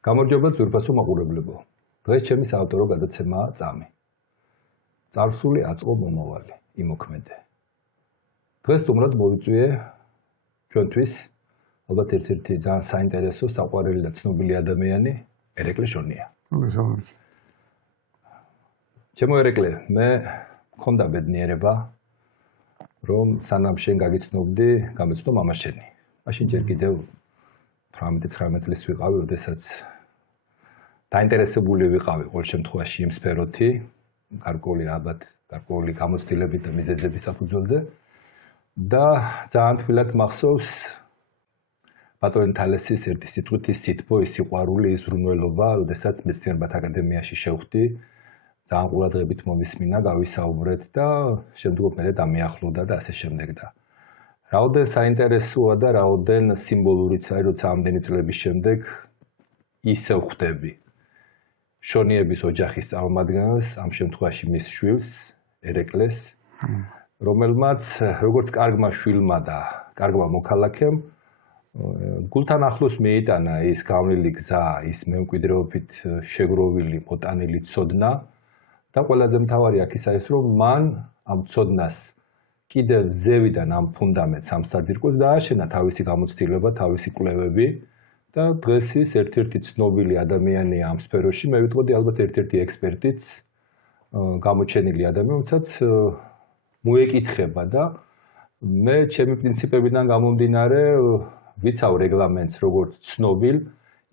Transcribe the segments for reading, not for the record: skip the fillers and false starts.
გამარჯობა ძვირფასო მაყურებლებო. დღეს ჩემი საავტორო გადაცემაა წამი. წარსული აწყო მომავალი, იმოქმედე. დღეს სტუმრად მოვიწვიე ჩვენთვის ალბათ ერთ-ერთი ძალიან საინტერესო, საყვარელი და ცნობილი ადამიანი, ერეკლე შონია. ჩემო ერეკლე, მე მქონდა ბედნიერება, რომ სანამ შენ გაგიცნობდი, გამეცნო მამა შენი. მაშინ ჯერ კიდევ 18-19 წლის ვიყავი, როდესაც დაინტერესებული ვიყავი ყოველ შემთხვევაში იმ სფეროთი, გარკვეული გამოცდილებით და მიზეზების საფუძველზე და ძალიან თბილად მახსოვს ბატონი თალესის ერთი სიტყვით ის სითბო, ის სიყვარული, ის ზრუნველობა, როდესაც მეცნიერებათა აკადემიაში შევხვდი, ძალიან ყურადღებით მომისმინა, გავისაუბრეთ და შემდგომ მე დამიახლოვდა და ასე შემდეგ და რაოდენ საინტერესოა და რაოდენ სიმბოლურიც არის, როცა ამდენი წლების შემდეგ ისევ ხვდები შონიების ოჯახის წარმომადგენელს, ამ შემთხვევაში მის შვილს, ერეკლეს, რომელმაც როგორც კარგმა შვილმა და კარგმა მოქალაქემ გულთან ახლოს მიიტანა ის გავლილი გზა, ის მემკვიდრეობით შეგროვილი მოტანილი ცოდნა და ყველაზე მთავარი აქ ის არის, რომ მან ამ ცოდნას კიდევ ზევიდან ამ ფუნდამენტს, ამ საძირკველს დააშენა თავისი გამოცდილება, თავისი კვლევები და დღეს ის ერთ-ერთი ცნობილი ადამიანია ამ სფეროში, მე ვიტყოდი ალბათ ერთ-ერთი ექსპერტიც, გამოჩენილი ადამიანი, რომელსაც მოეკითხება და მე ჩემი პრინციპებიდან გამომდინარე ვიცავ რეგლამენტს როგორც ცნობილ,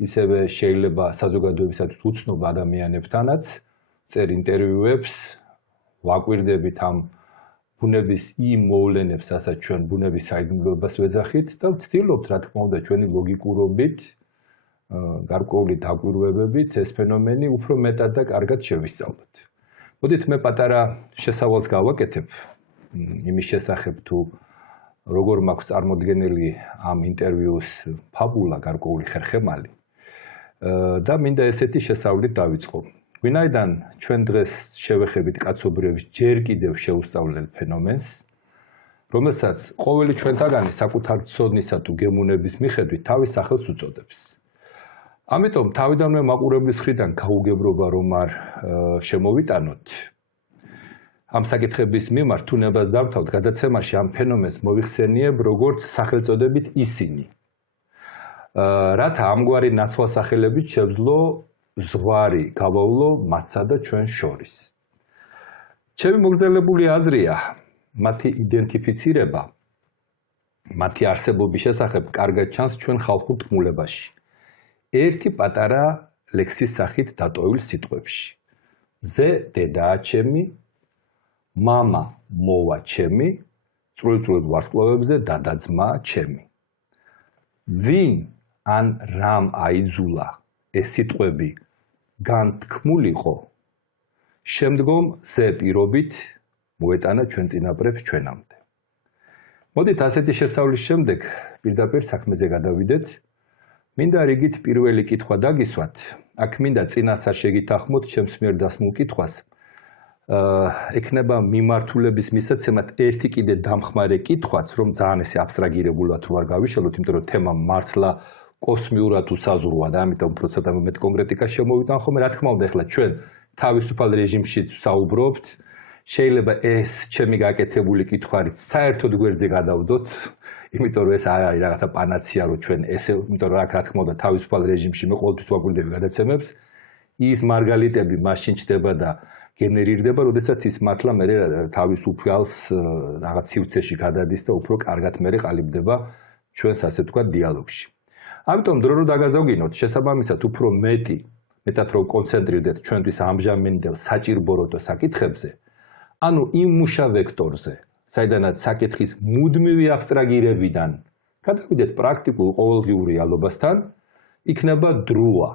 ისევე შეიძლება საზოგადოებისათვის უცნობ ადამიანებთანაც წერ ინტერვიუებს, ვაკვირდებით ამ ბუნების იმ მოვლენებს, რასაც ჩვენ ბუნების საიდუმლოებას ვეძახით და ვცდილობთ, რა თქმა უნდა, ჩვენი ლოგიკურობით, გარკვეული დაკვირვებებით ეს ფენომენი უფრო მეტად და კარგად შევისწავლოთ. მოდით მე პატარა შესავალს გავაკეთებ იმის შესახებ თუ როგორ მაქვს წარმოდგენილი ამ ინტერვიუს ფაბულა, გარკვეული ხერხემალი და მინდა ესეთი შესავლით დავიწყო. ვინაიდან ჩვენ დღეს შევეხებით კაცობრიობის ჯერ კიდევ შეუსწავლელ ფენომენს, რომელსაც ყოველი ჩვენთაგანი საკუთარ ცოდნისა თუ გემოვნების მიხედვით თავის სახელს უწოდებს. ამიტომ თავიდანვე მაყურებლის მხრიდან გაუგებრობა რომ არ შემოვიტანოთ ამ საკითხების მიმართ თუ ნებას დავთავთ გადაცემაში ამ ფენომენს მოიხსენიებ როგორც სახელწოდებით ისინი. რათა ამგვარი ნაცვალსახელებით შევძლო ზღვარი გავავლო მათსა და ჩვენ შორის. ჩემი მოგზაურებული აზრია, მათი იდენტიფიცირება, მათი არსებობის შესახებ კარგად ჩანს ჩვენ ხალხურ თქმულებაში. ერთი პატარა ლექსის სახით დატოვებულ სიტყვებში. მზე დედაა ჩემი, მამა მოვა ჩემი, წვრილ ვარსკვლავებზე დადაძმა ჩემი. ვინ ან რამ აიძულა ეს სიტყვები განთქმულიყო, შემდგომ ზე პირობით მოეტანა ჩვენ წინაპრებს ჩვენამდე. მოდით ასეთი შესავლის შემდეგ პირდაპირ საქმეზე გადავიდეთ. მინდა რიგით პირველი კითხვა დაგისვათ. აქ მინდა წინასწარ შეგითანხმოთ ჩემს მიერ დასმულ კითხვას. ექნება მიმართულების მისაცემად ერთი კიდე დამხმარე კითხვაც, რომ ძალიან ესე აბსტრაგირებულად რო არ გავიშალოთ, იმიტომ რომ თემა მართლა კოსმიურად უსაზღვროა და ამიტომ უფრო ცოტა მეტ კონკრეტიკა შემოვიტან ხოლმე. რა თქმა უნდა, ახლა ჩვენ თავისუფალ რეჟიმში ვსაუბრობთ. შეიძლება ეს ჩემი გაკეთებული კითხვარი საერთოდ გვერდზე გადავდოთ, იმიტომ რომ ეს არ არის რაღაცა პანაცია, რომ ჩვენ ესე, იმიტომ რომ რა თქმა უნდა, თავისუფალ რეჟიმში მე ყოველთვის ვაკვირდები გადაცემებს, ის მარგალიტები მაშინ ჩდება და გენერირდება, როდესაც ის მართლა მე თავის უფალს რაღაც სივრცეში გადადის და უფრო კარგად მე ყალიბდება ჩვენს ასე თქვა დიალოგში. ამიტომ დრო რო დაგაზოგინოთ, შესაბამისად უფრო მეტად რო კონცენტრირდეთ ჩვენთვის ამჟამინდელ საჭირბოროტო საკითხებზე, ანუ იმ მუშა ვექტორზე, საიდანაც საკითხის მუდმივი აბსტრაგირებიდან გადავიდეთ პრაქტიკულ ყოველდღიურ რეალობასთან, იქნება დროა.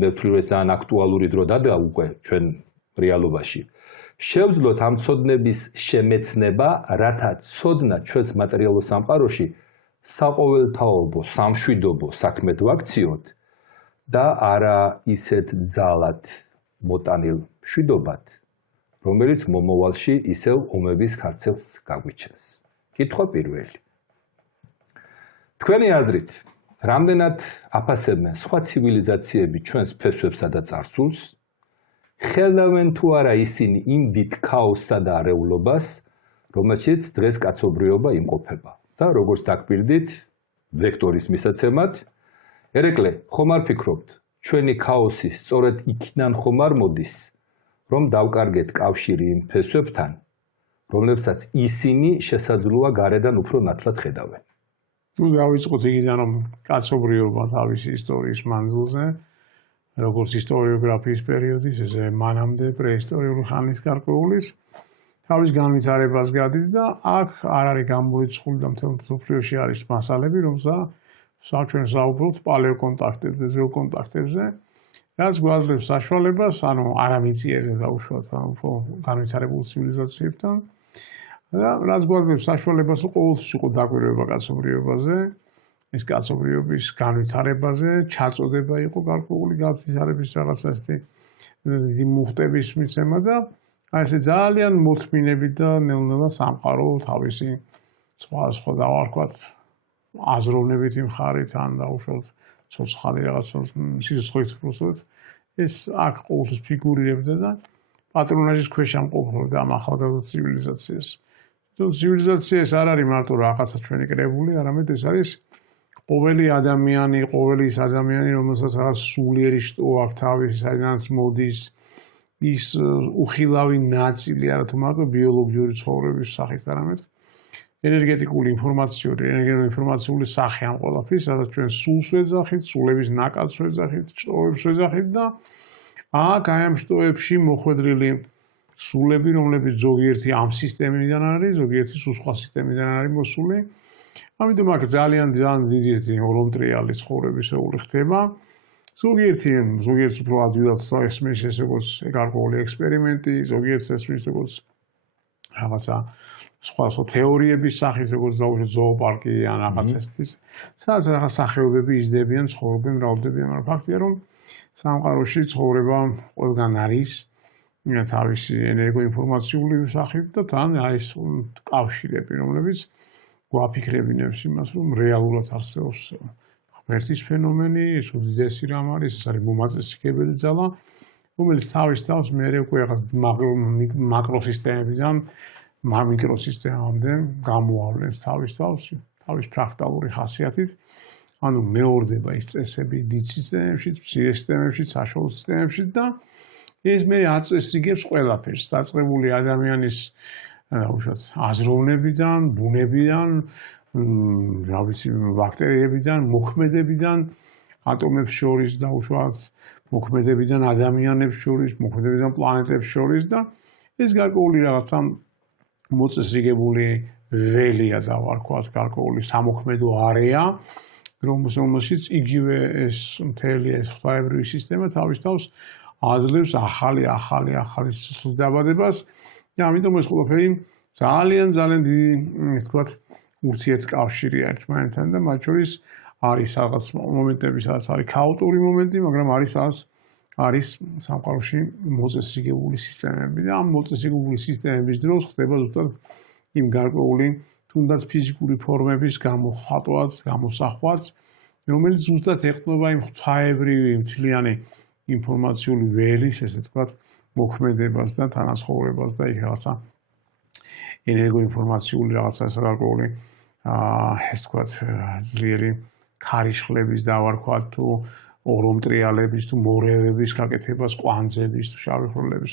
მე ვთვლი, რომ ძალიან აქტუალური დრო დადა უკვე ჩვენ რეალობაში. შევძლოთ ამ ცოდნების შემეცნება, რათა ცოდნა ჩვენს მატერიალურ სამყაროში საყოველთაობო, სამშვიდობო საქმედ ვაქციოთ და არა ისეთ ძალად მოტანილ მშვიდობად, რომელიც მომავალში ისევ ომების ხარცელს გაგვიჩენს. კითხვა პირველი. თქვენი აზრით, რამდენად აფასებენ სხვა ცივილიზაციები ჩვენს ფესვებსა და წარსულს, ხედავენ თუ არა ისინი იმ დიდ ქაოსსა და არეულობას, რომელშიც დღეს კაცობრიობა იმყოფება. და როგორც დაგბირდით, ვექტორის მისაცემად, ერეკლე, ხომ არ ფიქრობთ, ჩვენი ქაოსი სწორედ იქიდან ხომ არ მოდის, რომ დავკარგეთ კავშირი იმ ფესვებთან, რომლებსაც ისინი შესაძლოა გარედან უფრო ნათლად ხედავენ. დავიწყოთ იქიდან, რომ კაცობრიობა თავისი ისტორიის მანძილზე, როგორც ისტორიოგრაფიის პერიოდის, ესე მანამდე პრეისტორიული ხანის გარკვეულის, თავის განვითარებას გადის და აქ არ არის გამორიცხული და მთელ მსოფლიოში არის მასალები, რომელსაც ჩვენ საუბრობთ პალეოკონტაქტებზე, ზეოკონტაქტებზე, რაც გვაძლევს საშუალებას, ანუ არამიწიერზე დაუშვათ, უფრო განვითარებულ ცივილიზაციებთან და რაც გვაძლევს საშუალებას, რომ ყოველთვის იყო დაკვირვება კაცობრიობაზე, ეს კაცობრიობის განვითარებაზე, ჩაწოდება იყო გარკვეული განვითარების რაღაცა ესეთი მუხტების მიცემა და აი ესე ძალიან მოთმინებით და ნელ-ნელა სამყარო თავისი სხვა დავარქვათ აზროვნებითი მხარით ან დაუშვათ ცოცხალი რაღაცა სიცოცხლის პროცესით ეს აქ ყოველთვის ფიგურირებდა და პატრონაჟის ქვეშ ამყოფობდა ამ ახალგაზრდა ცივილიზაციას. ცივილიზაცია ეს არ არის მარტო რაღაცა ჩვენი კრებული, არამედ ეს არის ყოველი ადამიანი, ყოველი ის ადამიანი, რომელსაც რაღაც სულიერი შტო აქვს თავისი, საიდანაც მოდის ის უხილავი ნაწილი არა თუ მარტო ბიოლოგიური ცხოვრების სახით, არამედ ენერგეტიკული ინფორმაციული სახე ამ ყველაფრის, სადაც ჩვენ სულს ვეძახით, სულების ნაკადს ვეძახით, შტოებს ვეძახით და აქ აი ამ შტოებში მოხვედრილი სულები, რომლებიც ზოგიერთი ამ სისტემიდან არის, ზოგიერთი სხვა სისტემიდან არის მოსული. ამიტომ აქ ძალიან დიდი ორომტრიალი ცხოვრებისეული ხდება. ზოგიერთს უფრო ადვილად ესმის ეს როგორც გარკვეული ექსპერიმენტი, ზოგიერთს ესმის როგორც რაღაცა სხვა თეორიების სახით, როგორც დაუშვათ ზოოპარკი ან რაღაც ესეთის, სადაც რაღაც სახეობები იზრდებიან, ცხოვრობენ, მრავლდებიან, მაგრამ ფაქტია, რომ სამყაროში ცხოვრება ყველგან არის თავისი ენერგოინფორმაციული სახით და თან არის კავშირები, რომლებიც გვაფიქრებინებს იმას, რომ რეალურად არსებობს ღმერთის ფენომენი, ეს უდიდესი რამ არის, ეს არის მომაწესრიგებელი ძალა, რომელიც თავის თავს მეორე უკვე რაღაც მაკროსისტემებიდან მიკროსისტემამდე გამოავლენს თავის თავს, თავის ფრაქტალური ხასიათით. ანუ მეორდება ის წესები დიდ სისტემებში, მცირე სისტემებში, საშუალო სისტემებში და ეს მე აწესრიგებს ყველაფერს, დაწყებული ადამიანის უშუალოდ აზროვნებიდან, ბუნებიდან, რა ვიცი, ბაქტერიებიდან, მოქმედებიდან, ატომებს შორის და უშუალოდ მოქმედებიდან ადამიანებს შორის, მოქმედებიდან პლანეტებს შორის და ეს გარკვეული რაღაცა მოწესრიგებული ველია და ვარქვათ გარკვეული სამოქმედო არეა, რომელშიც იგივე ეს მთელი ეს ღვთაებრივი სისტემა თავის თავს აძლევს ახალი სისხლდაბადებას და ამიტომ ეს ყველაფერი ძალიან დიდი ვთქვათ ურთიერთკავშირია ერთმანეთთან და მათ შორის არის რაღაც მომენტები, სადაც არის ქაოტური მომენტი, მაგრამ არის სამყაროში მოწესრიგებული სისტემები და ამ მოწესრიგებული სისტემების დროს ხდება ზუსტად იმ გარკვეული თუნდაც ფიზიკური ფორმების გამოხატვაც, გამოსახვაც, რომელიც ზუსტად ეხება იმ ღვთაებრივი მთლიანი ინფორმაციული ველის, ესე ვთქვათ, მოქმედებას და თანაცხოვრებას და იქ რაღაცა ენერგოინფორმაციული რაღაცა გარკვეული ეს ვთქვათ, ძლიერი ქარიშხლების დავარქვათ თუ ორომტრიალების თუ მორევების გაკეთებას, კვანძების თუ შავი ხვრელების.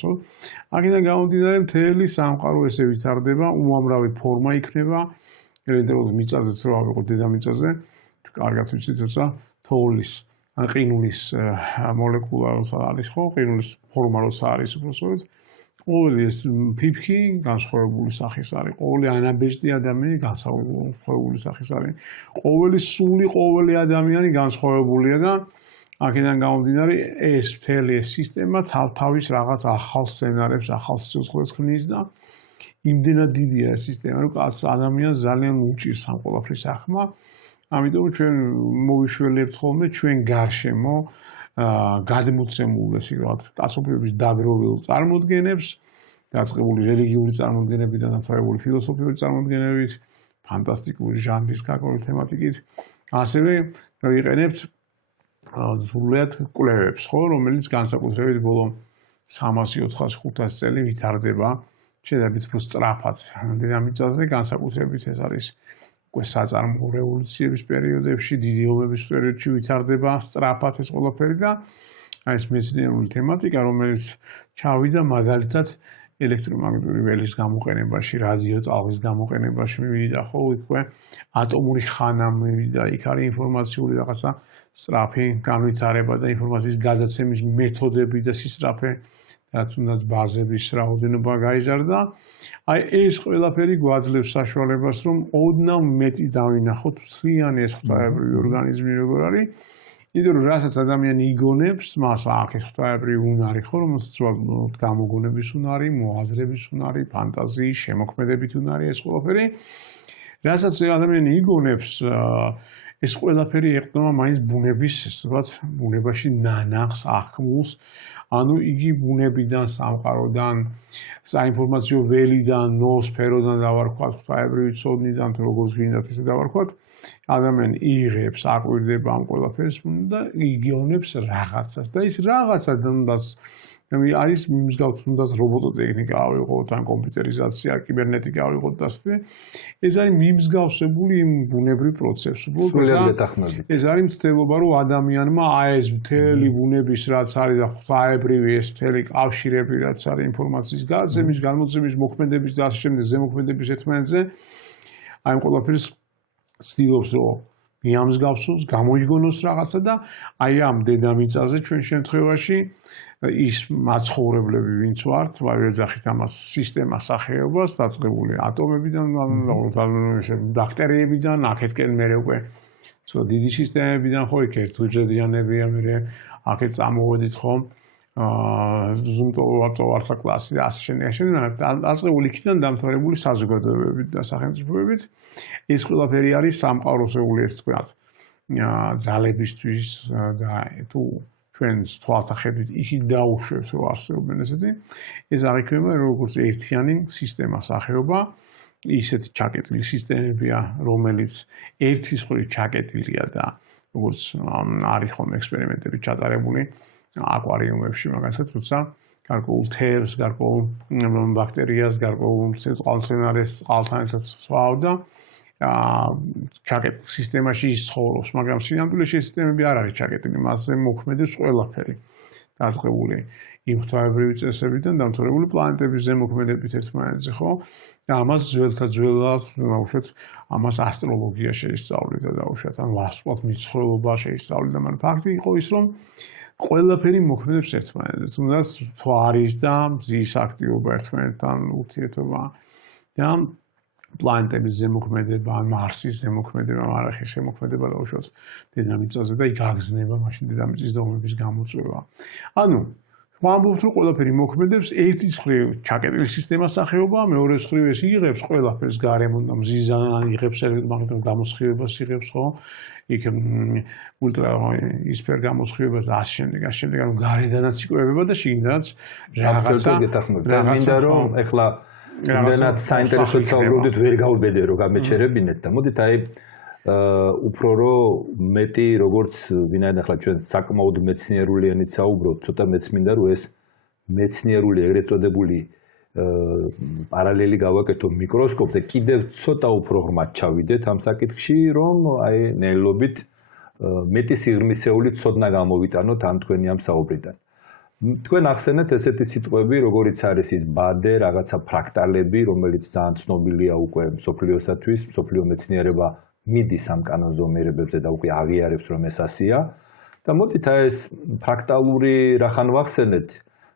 აქედან გამომდინარე მთელი სამყარო ესე ვითარდება, უამრავი ფორმა იქნება, ელემენტარულ მიწაზეც რა ვიყო დედამიწაზე, კარგად ვიცით, როცა თოვლის ან ყინულის მოლეკულა როცა არის ხო, ყინულის ფორმა როცა არის უბრალოდ ყოველი ეს ფიფქი განსხვავებული სახის არის, ყოველი ანაბეჭდი ადამიანი განსხვავებული სახის არის, ყოველი სული, ყოველი ადამიანი განსხვავებულია და აქედან გამომდინარე ეს მთელი ეს სისტემა თავის რაღაც ახალ სცენარებს, ახალ სიცოცხლეს ქმნის და იმდენად დიდია ეს სისტემა, რომ ადამიანს ძალიან უჭირს ამ ყველაფრის ახმა. ამიტომ ჩვენ მოვიშველებთ ხოლმე ჩვენ გარშემო გადმოცემულ ეს ვთქვათ, კაცობრიობის დაგროვილ წარმოდგენებს, დაწყებული რელიგიური წარმოდგენებიდან დამთავრებული ფილოსოფიური წარმოდგენებით, ფანტასტიკური ჟანრის გარკვეული თემატიკით ასევე ვიყენებთ სრულიად კვლევებს, ხო, რომელიც განსაკუთრებით ბოლო 300-400 წელი ვითარდება შედარებით უფრო სწრაფად დედამიწაზე, განსაკუთრებით ეს არის უკვე საწარმოო რევოლუციების პერიოდებში, დიდი ომების პერიოდში ვითარდება სწრაფად ეს ყველაფერი და ეს მეცნიერული თემატიკა, რომელიც ჩავიდა მაგალითად ელექტრომაგნიტური ველის გამოყენებაში, რადიო ტალღის გამოყენებაში მივიდა, ხო, უკვე ატომური ხანა მივიდა, იქ არის ინფორმაციული რაღაცა სწრაფი განვითარება და ინფორმაციის გადაცემის მეთოდები და სისწრაფე რაც უნდაც ბაზების რაოდენობა გაიზარდა. აი ეს ყველაფერი გვაძლევს საშუალებას, რომ ოდნავ მეტი დავინახოთ მთლიანი ეს ღვთაებრივი ორგანიზმი როგორ არის. იმიტომ რომ რასაც ადამიანი იგონებს, მას აქვს ღვთაებრივი უნარი, ხო, რომელსაც ვთქვათ გამოგონების უნარი, მოაზრების უნარი, ფანტაზიის, შემოქმედებით უნარი ეს ყველაფერი. რასაც ადამიანი იგონებს, ეს ყველაფერი ეყრდნობა მაინც ბუნების, ესე ვთქვათ, ბუნებაში ნანახს, ახმულს. ანუ იგი ბუნებიდან, სამყაროდან, საინფორმაციო ველიდან, ნოოსფეროდან დავარქვათ, ღვთაებრივი ცოდნიდან, თუ როგორც გინდათ ისე დავარქვათ, ადამიანი იღებს, აკვირდება ამ ყველაფერს და იგონებს რაღაცას და ის რაღაცა არის მსგავს თუნდაც რობოტოტექნიკა ავიღოთ, ან კომპიუტერიზაცია, კიბერნეტიკა ავიღოთ და ასე. ეს არის მიმსგავსებული იმ ბუნებრივ პროცესს. ეს არის მცდელობა, რომ ადამიანმა ეს მთელი ბუნების რაც არის და ღვთაებრივი ეს მთელი კავშირები რაც არის ინფორმაციის გადაცემის, განმოცემის, მოქმედების და ასე შემდეგ ზემოქმედების ერთმანეთზე, აი ამ ყველაფერს ცდილობს რომ მიამსგავსოს, გამოიგონოს რაღაცა და აი ამ დედამიწაზე ჩვენ შემთხვევაში ის მაცხოვრებლები ვინც ვართ, ვეძახით ამას სისტემას სახეობას, დაწყებული ატომებიდან, ბაქტერიებიდან, აქეთკენ მერე უკვე ცოტა დიდი სისტემებიდან, ხო, იქ ერთუჯრედიანებია, მერე აქეთ წამოვედით, ხო, ზუმტოვართა კლასი და ასე შემდეგ. დაწყებული იქიდან დამთავრებული საზოგადოებებით და სახელმწიფოებით. ეს ყველაფერი არის სამყაროსეული, ეს თქვათ, ძალებისთვის და თუ ჩვენს თვალსაჩინით იქით დაუშვებს რომ არსებობენ ესეთი, ეს აღიქმება როგორც ერთიანი სისტემა სახეობა, ისეთი ჩაკეტილი სისტემებია, რომელიც ერთის მხრივ ჩაკეტილია და როგორც არის ხომ ექსპერიმენტები ჩატარებული აკვარიუმებში მაგალითად, თუმცა გარკვეულ თევზს, გარკვეულ ბაქტერიას, გარკვეულ წყალმცენარეს, წყალთან ერთად სხვაობდა ჩაკეტილ სისტემაში ის ცხოვრობს, მაგრამ სინამდვილეში სისტემები არ არის ჩაკეტილი, მასზე მოქმედებს ყველაფერი. დაწყებული იმ ღვთაებრივი წესებიდან დამთავრებული პლანეტების ზემოქმედებით ერთმანეთზე, ხო? და ამას ძველთაძველად, დაუშვათ, ამას ასტროლოგია შეისწავლიდა, დაუშვათ, ან ვარსკვლავ მეცხოველობა შეისწავლიდა, მაგრამ ფაქტი იყო ის, რომ ყველაფერი მოქმედებს ერთმანეთზე, თუნდაც თვარის და მზის აქტივობა ერთმანეთთან ურთიერთობა და პლანეტების ზემოქმედება, მარსის ზემოქმედება, მარახის ზემოქმედება დაუშვათ დედამიწაზე და იქ აგზნება მაშინ დედამიწის დომების გამოწვევა. ანუ ვამბობთ, რომ ყველაფერი მოქმედებს ერთის მხრივ ჩაკეტილი სისტემას სახეობა, მეორეს მხრივ ეს იღებს ყველაფერს გარემო და მზისგან იღებს ელექტრომაგნიტურ გამოსხივებას იღებს, ხო? იქ ულტრა ისფერ გამოსხივებას და ასე შემდეგ, ასე შემდეგ, ანუ გარედანაც იკვებება და შიგნიდანაც რაღაცა მინდა რომ ეხლა იმდენად საინტერესო საუბრობდით, ვერ გავბედე რომ გამეჩერებინეთ და მოდით აი უფრო რომ მეტი როგორც ვინაიდან ახლა ჩვენ საკმაოდ მეცნიერულიანით საუბრობთ, ცოტა მეც მინდა რომ ეს მეცნიერული ეგრეთ წოდებული პარალელი გავაკეთო მიკროსკოპზე, კიდევ ცოტა უფრო ღრმად ჩავიდეთ ამ საკითხში, რომ აი ნეილობით მეტი სიღრმისეული ცოდნა გამოვიტანოთ ამ თქვენი ამ საუბრიდან. თქვენ ახსენეთ ესეთი სიტყვები, როგორიც არის ის ბადე, რაღაცა ფრაქტალები, რომელიც ძალიან ცნობილია უკვე მსოფლიოსათვის, მსოფლიო მეცნიერება მიდის ამ კანონზომიერებებზე და უკვე აღიარებს რომ ეს ასია. და მოდით აი ეს ფრაქტალური რახან ვახსენეთ,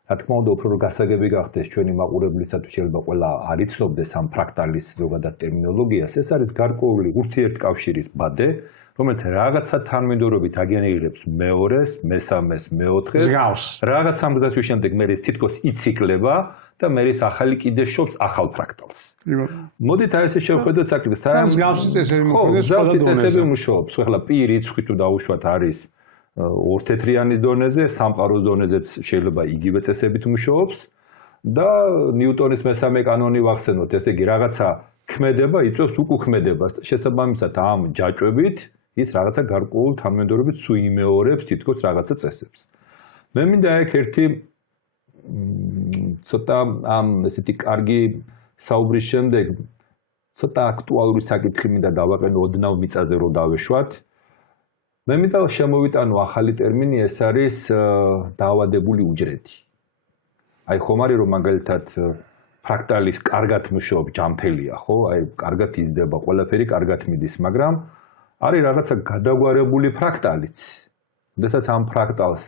რა თქმა უნდა, უფრო გასაგები გახდეს ჩვენი მაყურებლისათვის, შეიძლება ყველა არ იცნობდეს ამ ფრაქტალის ზოგადად ტერმინოლოგიას. ეს არის გარკვეული ურთიერთკავშირის ბადე, რომელიც რაღაცა თანმიმდევრობით აგენერირებს მეორეს, მესამეს, მეოთხეს, რაღაც სამგზავრის შემდეგ მე ის თითქოს ციკლება და მე ის ახალი კიდე შობს ახალ ფრაქტალს. მოდით აი ესე შევხედოთ საკითხს. მსგავსი წესები მოქმედებს ყველა დონეზე. წესები მუშაობს. ახლა პირი რიცხვი თუ დაუშვათ არის ორთეთრიანის დონეზე, სამყაროს დონეზეც შეიძლება იგივე წესებით მუშაობს და ნიუტონის მესამე კანონი ვახსენოთ. ესე იგი რაღაცა ქმედება იწვევს უკუქმედებას. შესაბამისად ამ ჯაჭვებით ის რაღაცა გარკვეულ თანმიმდევრობით სულ იმეორებს თითქოს რაღაცა წესებს. მე მინდა ეგ ერთი ცოტა ამ ესეთი კარგი საუბრის შემდეგ ცოტა აქტუალური საკითხი მინდა დავაყენო ოდნავ მიწაზე რომ დავეშვათ. მე მინდა შემოვიტანო ახალი ტერმინი, ეს არის დაავადებული უჯრედი. აი ხომ არის რომ მაგალითად ფრაქტალის კარგად მუშაობს ჯამთელია, ხო? აი კარგად იზრდება, ყველაფერი კარგად მიდის, მაგრამ არის რაღაცა გადაგვარებული ფრაქტალიც. როდესაც ამ ფრაქტალს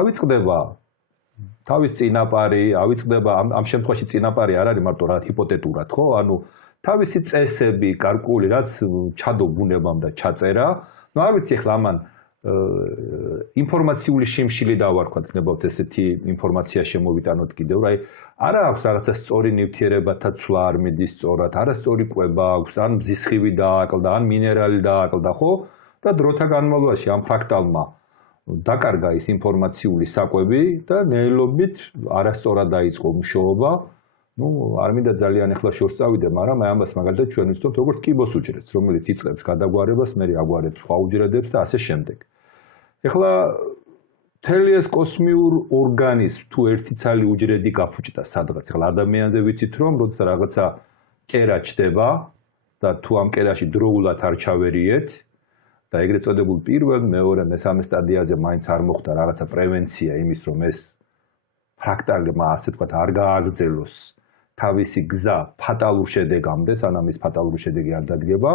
ავიწყდება თავის წინაპარი, ავიწყდება ამ შემთხვევაში წინაპარი არ არის მარტო რა ჰიპოთეტურად, ხო? ანუ თავისი წესები, გარკვეული რაც ჩადო ბუნებამ და ჩაწერა, ну არ ვიცი ახლა ამან ინფორმაციული შიმშილი დავარქვათ, ნებავთ ესეთი ინფორმაცია შემოვიტანოთ კიდევ, რა, არა აქვს რაღაცა სწორი ნივთიერებათა ცვლა არ მიდის სწორად, არასწორი კვება აქვს, ან მზისხივი დააკლდა, ან მინერალი დააკლდა, ხო? და დროთა განმავლობაში ამ ფრაქტალმა დაკარგა ის ინფორმაციული საკვები და ნეილობით არასწორად დაიწყო მუშაობა. ну არ მინდა ძალიან ახლა შორს წავიდე, მაგრამ აი ამას მაგალითად ჩვენ ვცნობთ როგორც კიბოს უჯრედს, რომელიც იწყებს გადაგვარებას, მე აგვარებს სხვა უჯრედებს და ასე შემდეგ. ეხლა მთელი ეს კოსმიურ ორგანიზმს თუ ერთი ცალი უჯრედი გაფუჭდა სადღაც, ეხლა ადამიანზე ვიცით რომ როცა რაღაცა კერა ჩდება და თუ ამ კერაში დროულად არ ჩავერიეთ და ეგრეთ წოდებულ პირველ, მეორე, მესამე სტადიაზე მაინც არ მოხდა რაღაცა პრევენცია იმის რომ ეს ფრაქტალმა ასე ვთქვათ არ გააგრძელოს თავისი გზა ფატალურ შედეგამდე, სანამ ის ფატალური შედეგი არ დადგება,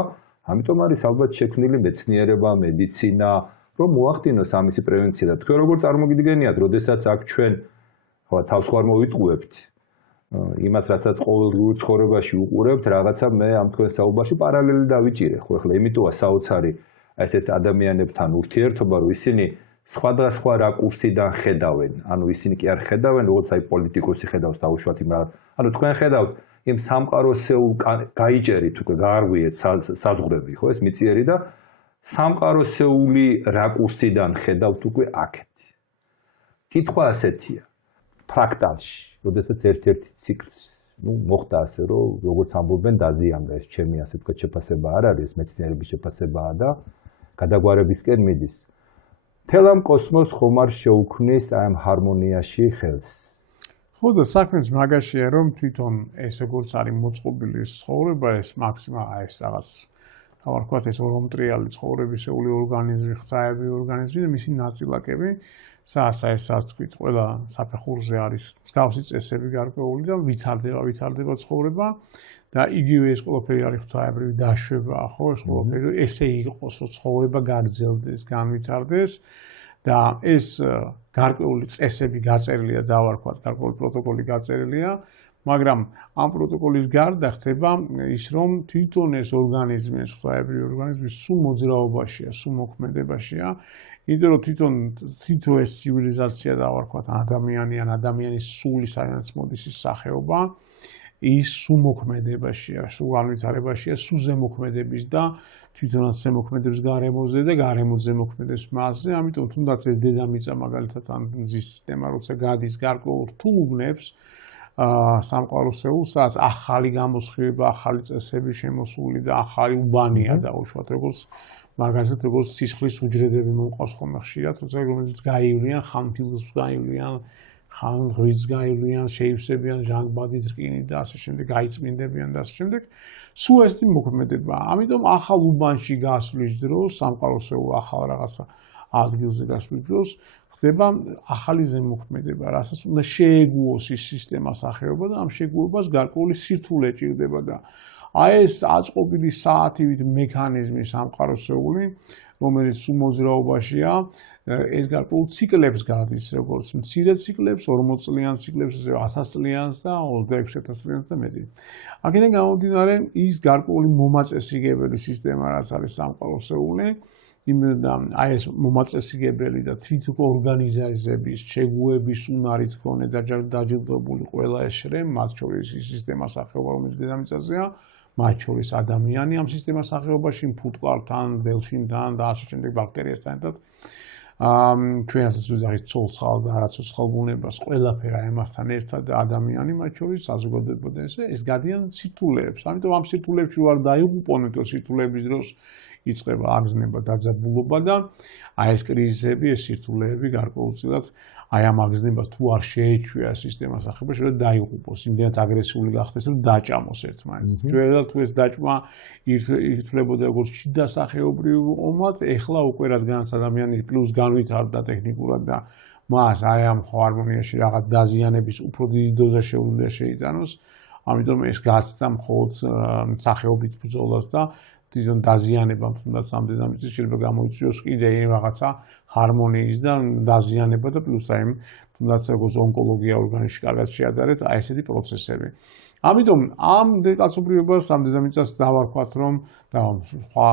ამიტომ არის ალბათ შექმნილი მეცნიერება, მედიცინა, რომ მოახდინოს ამისი პრევენცია და თქვენ როგორ წარმოგიდგენიათ, როდესაც აქ ჩვენ თავს ხარ მოვიტყუებთ იმას, რასაც ყოველდღიურ ცხოვრებაში უყურებთ, რაღაცა მე ამ თქვენ საუბარში პარალელი დავიჭირე, ხო ეხლა იმიტოა საოცარი ესეთ ადამიანებთან ურთიერთობა, რომ ისინი სხვადასხვა რაკურსიდან ხედავენ, ანუ ისინი კი არ ხედავენ, როგორც აი პოლიტიკოსი ხედავს დაუშვათ იმ რაღაც, ანუ თქვენ ხედავთ იმ სამყაროსეულ გაიჭერით უკვე გაარღვიეთ საზღვრები, ხო ეს მიწიერი და სამყაროსეული რაკურსიდან ხედავთ უკვე აქეთ. კითხვა ასეთია. ფრაქტალში, როდესაც ერთ-ერთი ციკლს, მოხდა ასე, რომ როგორც ამბობენ, დაზიანდა ეს ჩემი ასე ვთქვათ შეფასება არ არის, მეცნიერების შეფასებაა და გადაგვარებისკენ მიდის. მთელ ამ კოსმოსს ხომ არ შეუქმნის აი ამ ჰარმონიაში ხელს. ხო და საქმეც მაგაშია, რომ თვითონ ეს როგორც არის მოწყობილი ცხოვრება, ეს მაქსიმალ ეს რაღაც დავარქვათ ეს ორომტრიალი ცხოვრებისეული ორგანიზმი, ღვთაები ორგანიზმი და მისი ნაწილაკები, სადაც თქვით, ყველა საფეხურზე არის მსგავსი წესები გარკვეული და ვითარდება ცხოვრება და იგივე ეს ყველაფერი არის ღვთაებრივი დაშვება, ხო, ეს ყველაფერი ესე იყოს, რომ ცხოვრება გაგრძელდეს, განვითარდეს და ეს გარკვეული წესები გაწერილია, დავარქვათ, გარკვეული პროტოკოლი გაწერილია, მაგრამ ამ პროტოკოლის გარდა ხდება ის, რომ თვითონ ეს ორგანიზმი, ეს ღვთაებრივი ორგანიზმი სულ მოძრაობაშია, სულ მოქმედებაშია, იმიტომ რომ თვითონ ეს ცივილიზაცია დავარქვათ, ადამიანი ან ადამიანის სული, საერთოდ მოდის ის სახეობა, ის სულ მოქმედებაშია, სულ განვითარებაშია, სულ ზემოქმედების და თვითონაც ზემოქმედებს გარემოზე და გარემოც ზემოქმედებს მასზე, ამიტომ თუნდაც ეს დედამიწა მაგალითად ან მზის სისტემა როცა გადის გარკვეულ რთულუბნებს სამყაროსეულს, სადაც ახალი გამოსხივება, ახალი წესები შემოსული და ახალი უბანია დაუშვათ, როგორც მაგალითად როგორც სისხლის უჯრედები მომყავს ხოლმე ხშირად, როცა რომელიც გაივლიან, ხანფილს გაივლიან, ხან ღვიძლს გაივლიან, შეივსებიან ჟანგბადით, რკინით და ასე შემდეგ, გაიწმინდებიან და ასე შემდეგ. სულ ესეთი მოქმედებაა. ამიტომ ახალ უბანში გასვლის დროს, სამყაროსეულ ახალ რაღაცა ადგილზე გასვლის დროს ხდება ახალი ზემოქმედება, რასაც უნდა შეეგუოს ის სისტემა სახეობა და ამ შეგუებას გარკვეული სირთულე ჭირდება და აი ეს აწყობილი საათივით მექანიზმი სამყაროსეული, რომელიც სულ მოძრაობაშია, ეს გარკვეულ ციკლებს გადის, როგორც მცირე ციკლებს, 40 წლიან ციკლებს, ესე 1000 წლიანს და 26000 წლიანს და მეტი. აქედან გამომდინარე, ის გარკვეული მომაწესრიგებელი სისტემა, რაც არის სამყაროსეული, იმედან აი ეს მომაწესრიგებელი და თვითონ ორგანიზაციების შეგუების უნარით ქონე დაჯილდოებული ყველა ეს შრე, მათ შორის ის სისტემას სახეობა, რომელიც დედამიწაზეა, მათ შორის ადამიანი ამ სისტემას სახეობაში, ფუტკართან, დელფინთან და ასე შემდეგ ბაქტერიასთან ერთად. ჩვენასაც ვიზახით ცოლ-ცხალ და არაცოცხალ ბუნებას, ყველაფერი ამასთან ერთად ადამიანი მათ შორის საზოგადოება და ეს გადიან სირთულეებს. ამიტომ ამ სირთულეებში ვარ დაიღუპონეთ, რომ სირთულეების დროს იწყება აგზნება დაძაბულობა და აი ეს კრიზისები, ეს სირთულეები გარკვეულწილად აი ამ აგზნებას თუ არ შეეჩვია სისტემას ახალში, რომ დაიღუპოს, იმდენად აგრესიული გახდეს, რომ დაჭამოს ერთმანეთს. ჩვენად თუ ეს დაჭმა ითვლებოდა როგორც შიდა სახეობრივ ომად, ეხლა უკვე რადგანაც ადამიანი პლუს განვითარდა ტექნიკურად და მას აი ამ ჰარმონიაში რაღაც დაზიანების უფრო დიდი დოზა შეუძლია შეიტანოს, ამიტომ ეს გაცდა მხოლოდ სახეობით ბრძოლას და თვითონ დაზიანებამ თუნდაც ამ დედამიწის შეიძლება გამოიწვიოს კიდე რაღაცა ჰარმონიის და დაზიანება და პლუს აი თუნდაც როგორც ონკოლოგია ორგანიზმში კარგად შეადარეთ აი ესეთი პროცესები. ამიტომ ამ კაცობრიობას ამ დედამიწას დავარქვათ რომ და სხვა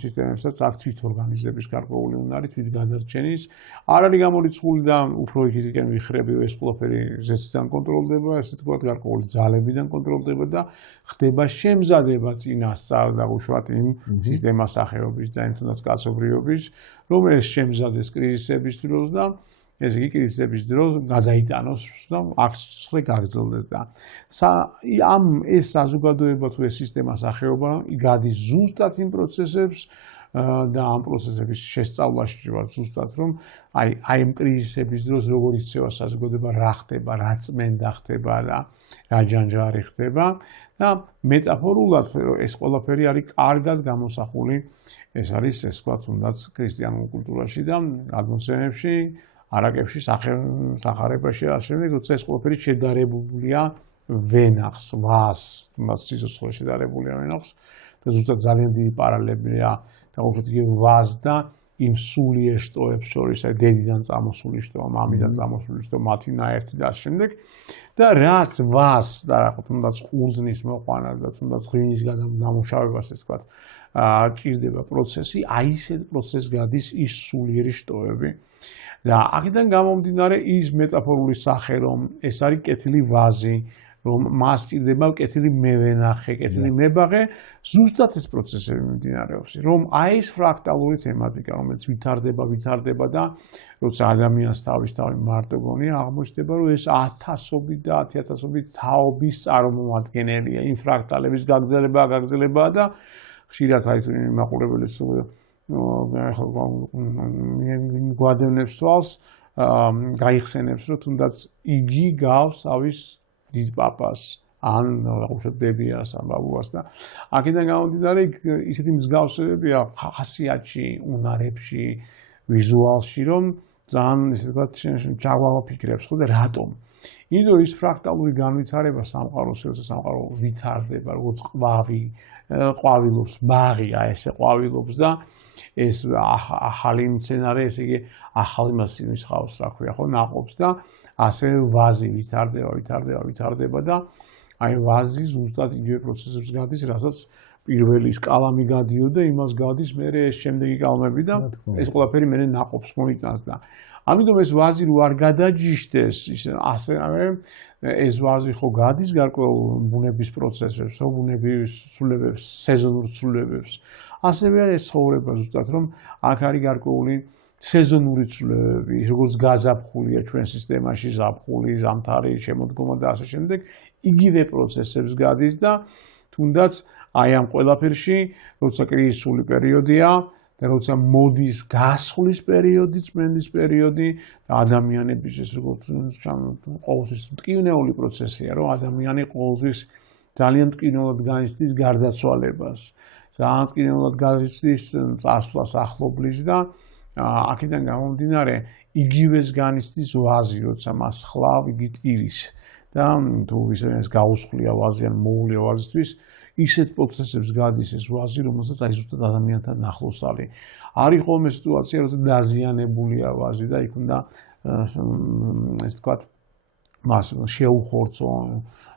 სისტემებსაც აქვს თვითორგანიზების გარკვეული უნარი თვით გადარჩენის არ არის გამორიცხული და უფრო იქიდან ვიხრები ეს ყველაფერი ზეციდან კონტროლდება ესე თქვათ გარკვეული ძალებიდან კონტროლდება და ხდება შემზადება წინასწარ და უშუალოდ იმ სისტემას სახეობის და იმ თუნდაც კაცობრიობის რომ ეს შემზადეს კრიზისების დროს და ეს იგი კრიზისების დროს გადაიტანოს და აქ გაგრძელდეს და ამ ეს საზოგადოება თუ ეს სისტემა სახეობა გადის ზუსტად იმ პროცესებს და ამ პროცესების შესწავლაში ვარ ზუსტად რომ აი ამ კრიზისების დროს როგორ იქცევა საზოგადოება რა ხდება რა წმენდა ხდება და რა ჯანჯარი ხდება და მეტაფორულად ეს ყველაფერი არის კარგად გამოსახული ეს არის ეს თქვა თუნდაც ქრისტიანულ კულტურაში და გადმოცემებში არაკებში სახარებაში ასევე როცა ეს ყველაფერი შედარებულია ვენახს ვას თუნდაც სიცოცხლე შედარებულია ვენახს და ზუსტად ძალიან დიდი პარალელებია და უბრალოდ იგი ვას და იმ სულიერ შტოებს შორის აი დედიდან წამოსული შტო მამიდან წამოსული შტო მათი ნაერთი და შემდეგ და რაც ვას და რა თუნდაც ყურძნის მოყვანას და თუნდაც ღვინის დამუშავებას ეს თქვა ჭირდება პროცესი აი ესეთ პროცესს გადის ის სულიერი შტოები და აქედან გამომდინარე ის მეტაფორული სახე რომ ეს არის კეთილი ვაზი რომ მას ჭირდება კეთილი მევენახე, კეთილი მებაღე, ზუსტად ეს პროცესები მიმდინარეობს, რომ აი ეს ფრაქტალური თემატიკა, რომელიც ვითარდება და როცა ადამიანს თავისთავად მარტო გონია, აღმოჩნდება, რომ ეს ათასობით და 10,000-ობით თაობის წარმომადგენელია, იმ ფრაქტალების გაგრძელება და ხშირად აი მაყურებელს გვადევნებს თვალს, გაიხსენებს, რომ თუნდაც იგი გავს თავის დიდ პაპას ან უშუალოდ დებიას ან ბაბუას და აქედან გამომდინარე ისეთი მსგავსებებია ხასიათში, უნარებში, ვიზუალში, რომ ძალიან ესე ვთქვათ ჩაგვაფიქრებს ხო და რატომ? იმიტომ ის ფრაქტალური განვითარება სამყაროს, როცა სამყარო ვითარდება, როგორც ყვავილობს, ბაღი, აი ესე ყვავილობს და ეს ახალი მცენარე, ესე იგი ახალი მასივის ხავს, რა ქვია ხო, ნაყოფს და ასე ვაზი ვითარდება და აი ვაზი ზუსტად იგივე პროცესებს გადის, რასაც პირველი კალამი გადიოდა, იმას გადის მერე ეს შემდეგი კალმები და ეს ყველაფერი მერე ნაყოფს მოიტანს და ამიტომ ეს ვაზი რო არ გადაჯიშდეს, ასე ეს ვაზი ხო გადის გარკვეულ ბუნების პროცესებს, ბუნების ცვლილებებს, სეზონურ ცვლილებებს. ასევე ეს ცხოვრება ზუსტად რომ აქ არის გარკვეული სეზონური ცვლილებები, როგორც გაზაფხულია ჩვენ სისტემაში, ზაფხული, ზამთარი, შემოდგომა და ასე შემდეგ, იგივე პროცესებს გადის და თუნდაც აი ამ ყველაფერში, როცა კრიზისული პერიოდია და როცა მოდის გასხლის პერიოდი, წმენდის პერიოდი და ადამიანების ეს როგორც ყოველთვის მტკივნეული პროცესია, რომ ადამიანი ყოველთვის ძალიან მტკივნეულად განიცდის გარდაცვალებას, ძალიან მტკივნეულად განიცდის წარსვლას ახლობლის და აქედან გამომდინარე იგივეს განიცდის ვაზი, როცა მას ხლავ, იგი ტირის და თუ ისინი გაუსხლია ვაზი ან მოუვლია ვაზისთვის ისეთ პროცესებს გადის ეს ვაზი, რომელსაც აი ზუსტად ადამიანთან ახლოს არის. არის ხოლმე სიტუაცია, როცა დაზიანებულია ვაზი და იქ უნდა ეს თქვათ მას შეუხორცო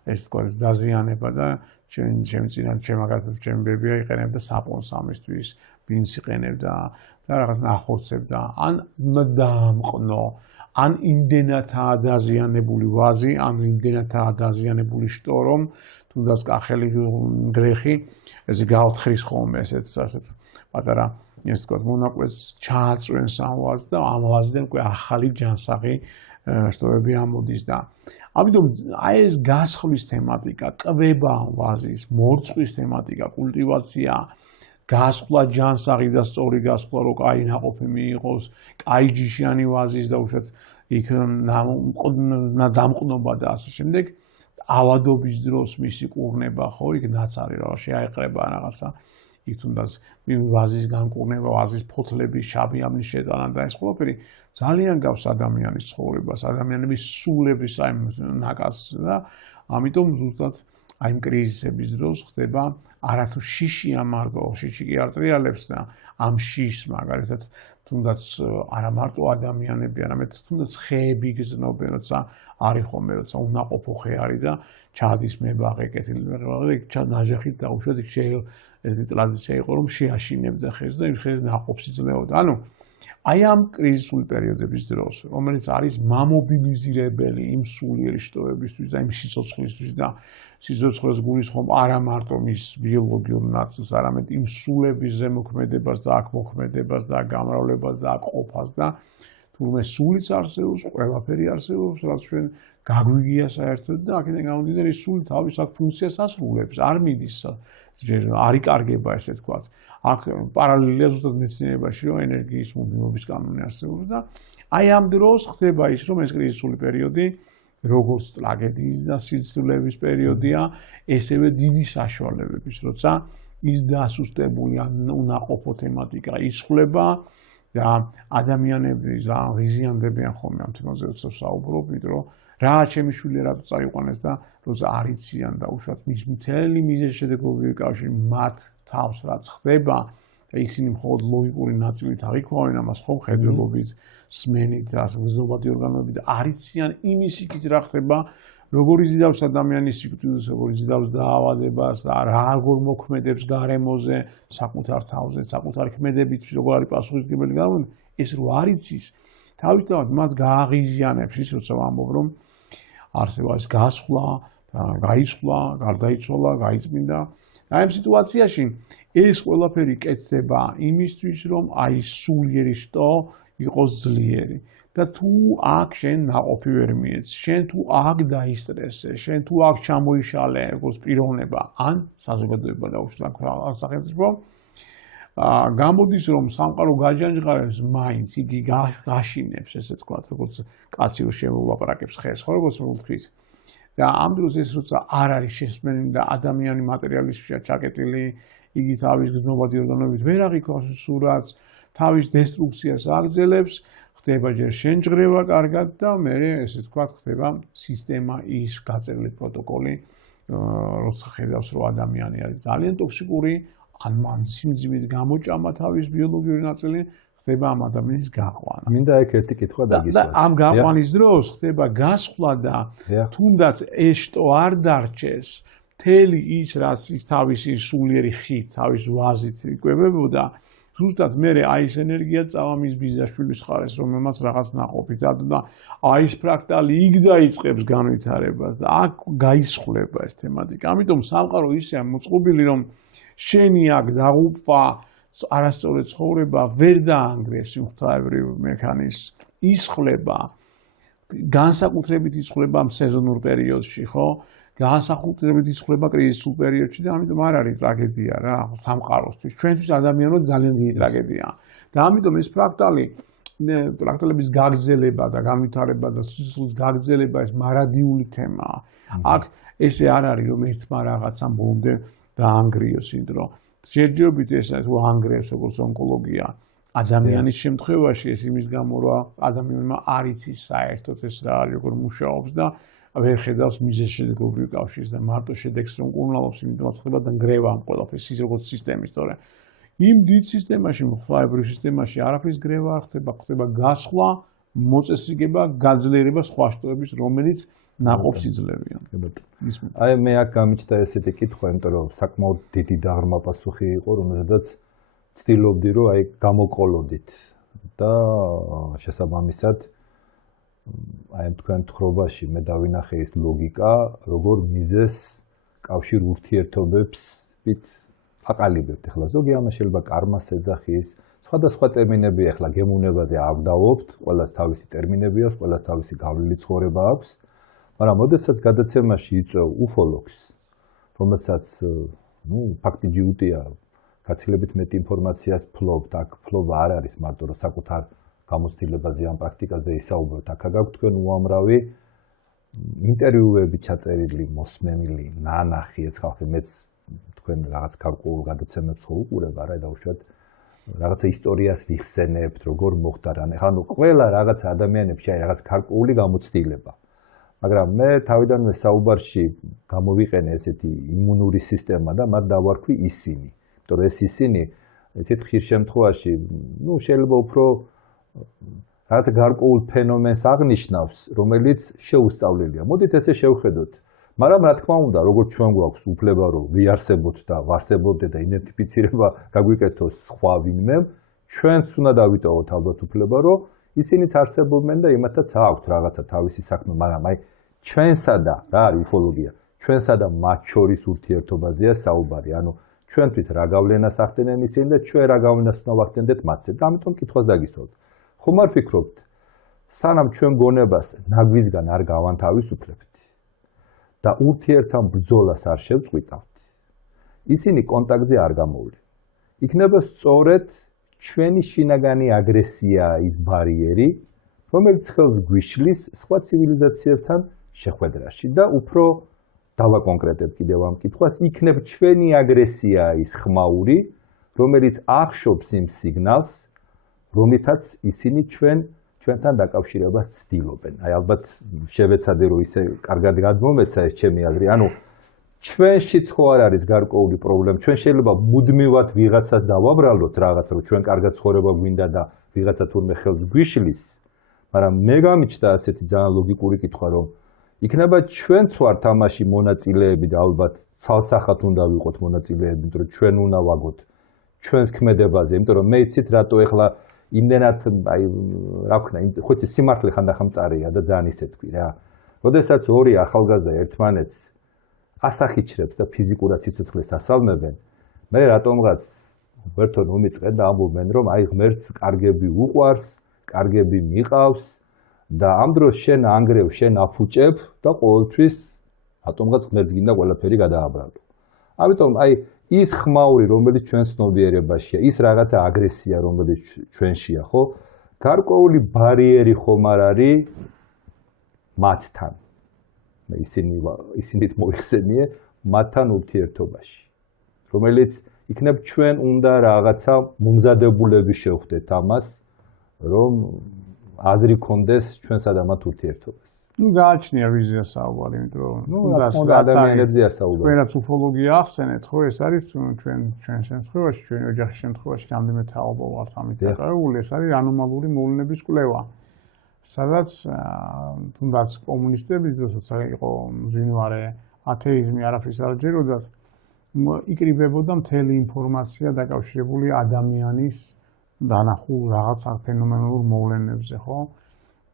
ეს თქვათ დაზიანება და ჩემი ბებია იყენებდა საპონს ამისთვის, ბინს იყენებდა და რაღაც ნახორცებდა, ან დაამყნო, ან იმდენადაა დაზიანებული ვაზი, ან იმდენადაა დაზიანებული შტო, რომ თუნდაც კახელი გრეხი ესე გაოთხრის ხოლმე ესეთ პატარა ეს თქვა მონაკვეთს ჩააწვენს ამ ვაზს და ამ ვაზიდან უკვე ახალი ჯანსაღი შტოები ამოდის და ამიტომ აი ეს გასხლის თემატიკა, კვება ვაზის, მორწყვის თემატიკა, კულტივაცია გასხლა ჯანსაღი და სწორი გასხლა რო კაი ნაყოფი მიიღოს, კაი ჯიშიანი ვაზის და უშოთ იქ დამყნობა და ასე შემდეგ ავადობის დროს მისი კურნება ხო იქ ნაცარი რა შეაეყრება რაღაცა იქ თუნდაც ვაზის განკურნება, ვაზის ფოთლების შავიამნის შეტანა და ეს ყველაფერი ძალიან გავს ადამიანის ცხოვრებას, ადამიანების სულების აი ნაკადს და ამიტომ ზუსტად აი იმ კრიზისების დროს ხდება არათუ შიში ამარგო, შიში კი არ ტრიალებს და ამ შიშს მაგალითად თუნდაც არა მარტო ადამიანები, არამედ თუნდაც ხეები გზნობენ, როცა არის ხომე, როცა უნაყოფო ხე არის და ჩადის მებაღე კეთილი მებაღე, ნაჟახით დაუშვათ იქ ერთი ტრადიცია იყო რომ შეაშინებდა ხეს და იმ ხეს ნაყოფს იძლეოდა. ანუ აი ამ კრიზისული პერიოდების დროს, რომელიც არის მამობილიზირებელი იმ სულიერი შტოებისთვის და იმ სიცოცხლისთვის და სიცოცხლეს გულისხმობ არა მარტო მის ბიოლოგიურ ნაწილს, არამედ იმ სულების ზემოქმედებას და აქ მოქმედებას და გამრავლებას და აქ ყოფას და თურმე სულიც არსებობს, ყველაფერი არსებობს, რაც ჩვენ გაგვიგია საერთოდ და აქედან გამომდინარე სული თავის აქ ფუნქციას ასრულებს, არ მიდის, არ იკარგება ესე თქვათ. აქ პარალელია ზუსტად მეცნიერებაში, რომ ენერგიის მობილობის კანონი არსებობს და აი ამ დროს ხდება ის, რომ ეს კრიზისული პერიოდი როგორც ტრაგედიის და სიცილების პერიოდია, ესევე დიდი საშუალებების, როცა ის დასუსტებული უნაყოფო თემატიკა იცვლება და ადამიანები ღიზიანდებიან ხოლმე ამ თემაზე, როცა საუბრობ, იმიტომ რომ რა ჩემი შვილი რატო წაიყვანეს და როცა არ იციან და უშუალოდ მის მთელი მიზეზშედეგობრივი კავშირი მათ თავს რაც ხდება და ისინი მხოლოდ ლოგიკური ნაწილით აღიქვამენ ამას ხომ ხედველობით სმენით და გზნობადი ორგანოებით არ იციან იმის იქით რა ხდება როგორ იზიდავს ადამიანის სიკვდილს, როგორ იზიდავს დაავადებას და როგორ მოქმედებს გარემოზე, საკუთარ თავზე, საკუთარ ქმედებით, როგორ არის პასუხისმგებელი გარემო, ეს რო არ იცის, თავისთავად მას გააღიზიანებს ის, როცა ვამბობ, რომ არსება ის გასხლა, გაისხლა, გარდაიცვალა, გაიწმინდა. და ამ სიტუაციაში ეს ყველაფერი კეთდება იმისთვის, რომ აი სულიერი შტო იყოს ძლიერი. და თუ აქ შენ ნაყოფი ვერ მიეც, შენ თუ აქ დაისტრესე, შენ თუ აქ ჩამოიშალე როგორც პიროვნება, ან საზოგადოება დაუშვათ სახელმწიფო, გამოდის რომ სამყარო გაჯანჯღარებს მაინც იგი გაშინებს, ესე თქვათ, როგორც კაცი რო შემოვლაპარაკებს ხეს, ხო როგორც ვთქვით. და ამ დროს ეს როცა არ არის შესმენილი და ადამიანი მატერიალიზმშია ჩაკეტილი, იგი თავის გზნობადი ორგანოებით ვერ აღიქვამს სურათს, თავის დესტრუქციას აგრძელებს, ხდება ჯერ შენჯღრევა კარგად და მერე ესე თქვათ ხდება სისტემა ის გაწერილი პროტოკოლი, როცა ხედავს რომ ადამიანი არის ძალიან ტოქსიკური, ან მან სიმძიმით გამოჭამა თავის ბიოლოგიური ნაწილი, ხდება ამ ადამიანის გაყვანა. მინდა ეგ ერთი კითხვა დაგისვა. და ამ გაყვანის დროს ხდება გასხლა და თუნდაც ეს შტო არ დარჩეს, მთელი ის რაც ის თავისი სულიერი ხით, თავის ვაზით იკვებებოდა, ზუსტად მერე აი ეს ენერგია წავა მის ბიძაშვილის ხარეს, რომელმაც რაღაც ნაყოფი დადო და აი ეს ფრაქტალი იქ დაიწყებს განვითარებას და აქ გაისხლება ეს თემატიკა. ამიტომ სამყარო ისეა მოწყობილი, რომ შენი აქ დაღუპვა არასწორი ცხოვრება ვერ დაანგრევს იმ ღვთაებრივ მექანიზმს. ისხლება, განსაკუთრებით ისხლება სეზონურ პერიოდში, ხო? განსაკუთრებით ისხლება კრიზისულ პერიოდში და ამიტომ არ არის ტრაგედია რა, სამყაროსთვის. ჩვენთვის ადამიანურად ძალიან დიდი ტრაგედია. და ამიტომ ეს ფრაქტალების გაგრძელება და განვითარება და სიცოცხლის გაგრძელება ეს მარადიული თემაა. აქ ესე არ არის რომ ერთმა რაღაცამ ბოლომდე დაანგრიოს ინდრო. ჯერჯერობით ეს თუ ანგრევს როგორც ონკოლოგია ადამიანის შემთხვევაში ეს იმის გამო რომ ადამიანმა არ იცის საერთოდ ეს რა არის როგორ მუშაობს და ვერ ხედავს მიზეზშედეგობრივ კავშირს და მარტო შედეგს რომ კურნალობს იმიტომაც ხდება და ნგრევა ამ ყველაფერს ის როგორც სისტემის თორე იმ დიდ სისტემაში ღვთაებრივ სისტემაში არაფრის გრევა არ ხდება, ხდება გასხლა, მოწესრიგება, გაძლიერება სხვა შტოების რომელიც ნაყოფს იძლევიან. აი მე აქ გამიჩნდა ესეთი კითხვა, იმიტომ რომ საკმაოდ დიდი დაღრმა პასუხი იყო, რომელზედაც ცდილობდი რომ აი გამოკოლოდით და შესაბამისად აი თქვენ თხრობაში მე დავინახე ის ლოგიკა, როგორ მიზეს კავშირ ურთიერთობებსით აყალიბებთ. ახლა ზოგი ამას შეიძლება კარმას ეძახის, სხვადასხვა ტერმინები ახლა გემოვნებაზე ავდავობთ, ყველას თავისი ტერმინები აქვს, ყველას თავისი გავლილი ცხოვრება აქვს. მაგრამ მოდესაც გადაცემაში იწვევ უფოლოგს, რომელსაც ფაქტი ჯიუტია გაცილებით მეტი ინფორმაციას ფლობთ, აქ ფლობა არ არის მარტო რომ საკუთარ გამოცდილებაზე ან პრაქტიკაზე ისაუბროთ, აქ გაქვთ თქვენ უამრავი ინტერვიუები ჩაწერილი, მოსმენილი, ნანახი, ეს ხალხი მეც თქვენ რაღაც გარკვეულ გადაცემებს ხო უყურებ, არა დაუშვათ რაღაცა ისტორიას ვიხსენებთ, როგორ მოხდა რა. ანუ ყველა რაღაცა ადამიანებში არის რაღაც გარკვეული გამოცდილება. მაგრამ მე თავიდანვე საუბარში გამოვიყენე ესეთი იმუნური სისტემა და მათ დავარქვი ისინი. იმიტომ რომ ეს ისინი ესეთ ხშირ შემთხვევაში, შეიძლება უფრო რაღაცა გარკვეულ ფენომენს აღნიშნავს, რომელიც შეუსწავლელია. მოდით ესე შევხედოთ. მაგრამ რა თქმა უნდა, როგორც ჩვენ გვაქვს უფლება რომ ვიარსებოთ და ვარსებოდეთ და იდენტიფიცირება გაგვიკეთოს სხვა ვინმემ, ჩვენც უნდა დავიტოვოთ ალბათ უფლება რომ ისინიც არსებობენ და იმათაც აქვთ რაღაცა თავისი საქმე, მაგრამ აი ჩვენსა და რა არის უფოლოგია? ჩვენსა და მათ შორის ურთიერთობაზეა საუბარი. ანუ ჩვენთვის რა გავლენას ახდენენ ისინი და ჩვენ რა გავლენას უნდა ვახდენდეთ მათზე. და ამიტომ კითხვას დაგისვათ. ხომ არ ფიქრობთ, სანამ ჩვენ გონებას ნაგვიზგან არ გავანთავისუფლებთ და ურთიერთთან ბრძოლას არ შევწყვიტავთ, ისინი კონტაქტზე არ გამოვლენ. იქნება სწორედ ჩვენი შინაგანი აგრესია ის ბარიერი, რომელიც ხელს გვიშლის სხვა ცივილიზაციებთან შეხვედრაში და უფრო დავაკონკრეტებ კიდევ ამ კითხვას, იქნებ ჩვენი აგრესია ის ხმაური, რომელიც ახშობს იმ სიგნალს, რომლითაც ისინი ჩვენთან დაკავშირებას ცდილობენ. აი ალბათ შევეცადე რომ ისე კარგად გადმომეცა ეს ჩემი აზრი. ანუ ჩვენშიც ხო არ არის გარკვეული პრობლემა. ჩვენ შეიძლება მუდმივად ვიღაცას დავაბრალოთ რაღაც, რომ ჩვენ კარგად ცხოვრება გვინდა და ვიღაცა თურმე ხელს გვიშლის, მაგრამ მე გამიჩნდა ასეთი ძალიან ლოგიკური კითხვა, რომ იქნება ჩვენც ვართ ამაში მონაწილეები და ალბათ ცალსახად უნდა ვიყოთ მონაწილეები, იმიტომ რომ ჩვენ უნდა ვაგოთ ჩვენს ქმედებაზე, იმიტომ რომ მე იცით რატო ეხლა იმდენად აი რა ვქნა, ხო იცი სიმართლე ხანდახან მწარეა და ძალიან ისე თქვი რა. როდესაც ორი ახალგაზრდა ერთმანეთს ასახიჩრებს და ფიზიკურად სიცოცხლეს ასალმებენ, მე რატომღაც ვერთონ უმიწყენ და ამბობენ რომ აი ღმერთს კარგები უყვარს, კარგები მიყავს და ამ დროს შენ ანგრევ, შენ აფუჭებ და ყოველთვის რატომღაც ღმერთს გინდა ყველაფერი გადააბრალო. ამიტომ აი ის ხმაური, რომელიც ჩვენ ცნობიერებაშია, ის რაღაცა აგრესია, რომელიც ჩვენშია, ხო? გარკვეული ბარიერი ხომ არ არის მათთან. მე ისინით მოიხსენიე მათთან ურთიერთობაში, რომელიც იქნებ ჩვენ უნდა რაღაცა მომზადებულები შევხვდეთ ამას, რომ აზრი კონდეს ჩვენსა და მათ ურთიერთობას. გააჩნია ვიზია საუბარი, იმიტომ რომ ადამიანებზეა საუბარი. ვერაც უფოლოგია ახსენეთ, ხო, ეს არის ჩვენ შემთხვევაში, ჩვენი ოჯახის შემთხვევაში რამდენიმე თაობა ვართ ამით დაკავებული, ეს არის ანომალური მოვლენების კვლევა. სადაც თუნდაც კომუნისტების დროსაც იყო მძვინვარე ათეიზმი, არაფრის არ ჯეროდათ, იკრიბებოდა მთელი ინფორმაცია დაკავშირებული ადამიანის დანახულ რაღაც ფენომენურ მოვლენებზე, ხო?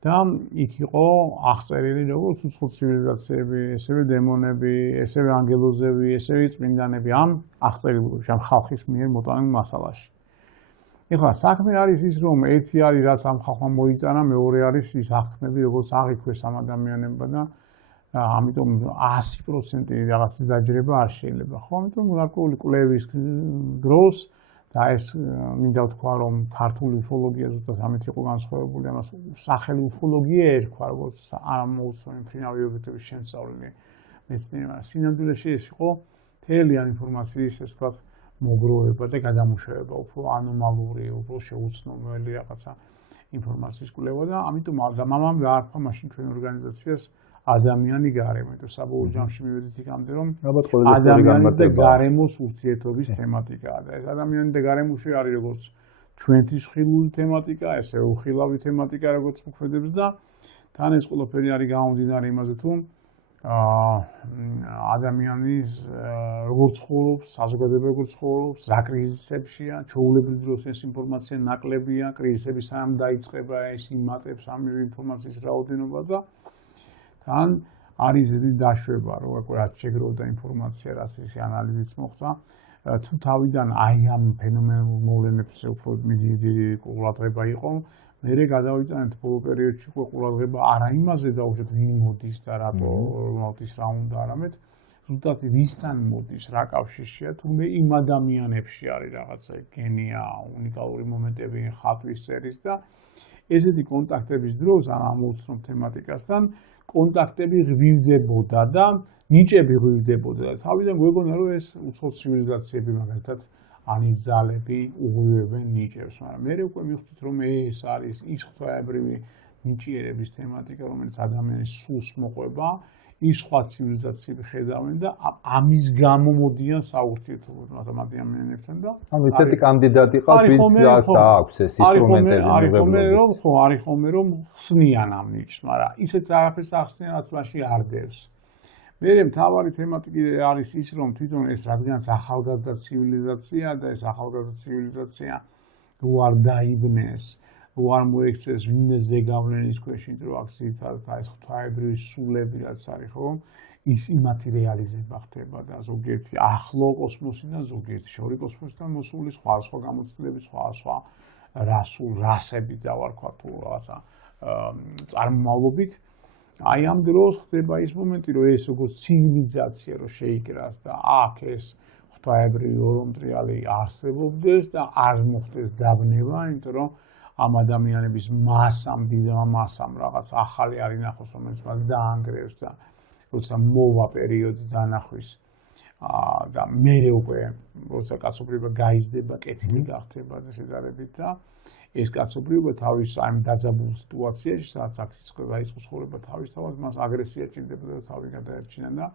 და იქ იყო აღწერილი როგორც უცხო ცივილიზაციები, ესევე დემონები, ესევე ანგელოზები, ესევე წმინდანები ამ აღწერილობაში, ამ ხალხის მიერ მოტანილ მასალაში. ეხლა საქმე არის ის, რომ ერთი არის რაც ამ ხალხმა მოიტანა, მეორე არის ის აღქმები, როგორც აღიქვეს ამ ადამიანებმა და ამიტომ 100% რაღაცის დაჯერება არ შეიძლება, ხო? ამიტომ გარკვეული კვლევის დროს და ეს მინდა ვთქვა, რომ ქართული უფოლოგია ზუსტად ამით იყო განსხვავებული, ამას სახელი უფოლოგია ერქვა, როგორც არამოუცნობი მფრინავი ობიექტების შემსწავლელი მეცნიერება. სინამდვილეში ეს იყო მთელი ამ ინფორმაციის, ესე ვთქვათ, მოგროვება და გადამუშავება, უფრო ანომალური, უფრო შეუცნობელი რაღაცა ინფორმაციის კვლევა და ამიტომ მამამ გაარქვა მაშინ ჩვენ ორგანიზაციას ადამიანი გარემო, იმიტომ საბოლოო ჯამში მივედით იქამდე, რომ ადამიანი და გარემოს ურთიერთობის თემატიკაა და ეს ადამიანი და გარემოში არის როგორც ჩვენთვის ხილული თემატიკა, ესე უხილავი თემატიკა, როგორც მოქმედებს და თან ეს ყველაფერი არის გამომდინარე იმაზე, თუ ადამიანის როგორც ცხოვრობს, საზოგადოება როგორც ცხოვრობს, რა კრიზისებშია, ჩვეულებრივ დროს ეს ინფორმაცია ნაკლებია, კრიზისები სანამ დაიწყება, ეს იმატებს ამ ინფორმაციის რაოდენობა და თან არის ზედი დაშვება, რომ რაც შეგროვდა ინფორმაცია, რაც ის ანალიზიც მოხდა, თუ თავიდან აი ამ ფენომენურ მოვლენებზე უფრო დიდი ყურადღება იყო, მერე გადავიტანეთ ბოლო პერიოდში ყურადღება არა იმაზე დაუშვათ ვინ მოდის და რატო მოდის რა უნდა, არამედ ზუსტად ვისთან მოდის, რა კავშირშია, თუმცა იმ ადამიანებში არის რაღაცა გენია, უნიკალური მომენტები ხატვის წერის და ესეთი კონტაქტების დროს ამოვცნობ თემატიკასთან, კონტაქტები ღვივდებოდა და ნიჭები ღვივდებოდა და თავიდან გვეგონა რომ ეს უცხო ცივილიზაციები მაგალითად ანის ძალები უღვივებენ ნიჭებს, მაგრამ მე უკვე მივხვდით რომ ეს არის ის ღვთაებრივი ნიჭიერების თემატიკა, რომელიც ადამიანის სულს მოყვება, ის სხვა ცივილიზაციები ხედავენ და ამის გამო მოდიან საურთიერთობად ადამიანებთან და ანუ ესეთი კანდიდატი ყავს, ვინც აქვს ეს ინსტრუმენტები მიღებულობის. არის ხოლმე რომ ხსნიან ამ ნიჭს, მაგრამ ისეთ არაფერს ახსნიან, რაც მაშინ არ დევს. მე მთავარი თემატიკა არის ის, რომ თვითონ ეს რადგანაც ახალგაზრდა ცივილიზაცია და ეს ახალგაზრდა ცივილიზაცია რო არ დაიბნეს, რო არ მოექცეს ვინმე ზეგავლენის ქვეშ, იმიტომ რომ აქ ძირითადად ეს ღვთაებრივი სულები რაც არის, ხო? ის იმათი რეალიზება ხდება და ზოგიერთი ახლო კოსმოსიდან, ზოგიერთი შორი კოსმოსიდან მოსული სხვა გამოცდილების, სხვა რასები დავარქვა თუ რაღაცა წარმომავლობით. აი ამ დროს ხდება ის მომენტი, რომ ეს როგორც ცივილიზაცია რო შეიკრას და აქ ეს ღვთაებრივი ორომტრიალი არსებობდეს და არ მოხდეს დაბნება, იმიტომ რომ ამ ადამიანების მასამ, დიდმა მასამ რაღაც ახალი არ ინახოს, რომელიც მას დაანგრევს და როცა მოვა პერიოდი დანახვის და მერე უკვე როცა კაცობრიობა გაიზრდება, კეთილი გახდება და შედარებით და ეს კაცობრიობა თავის ამ დაძაბულ სიტუაციაში, სადაც აქ დაიწყო ცხოვრება თავისთავად, მას აგრესია ჭირდება და თავი გადაერჩინა და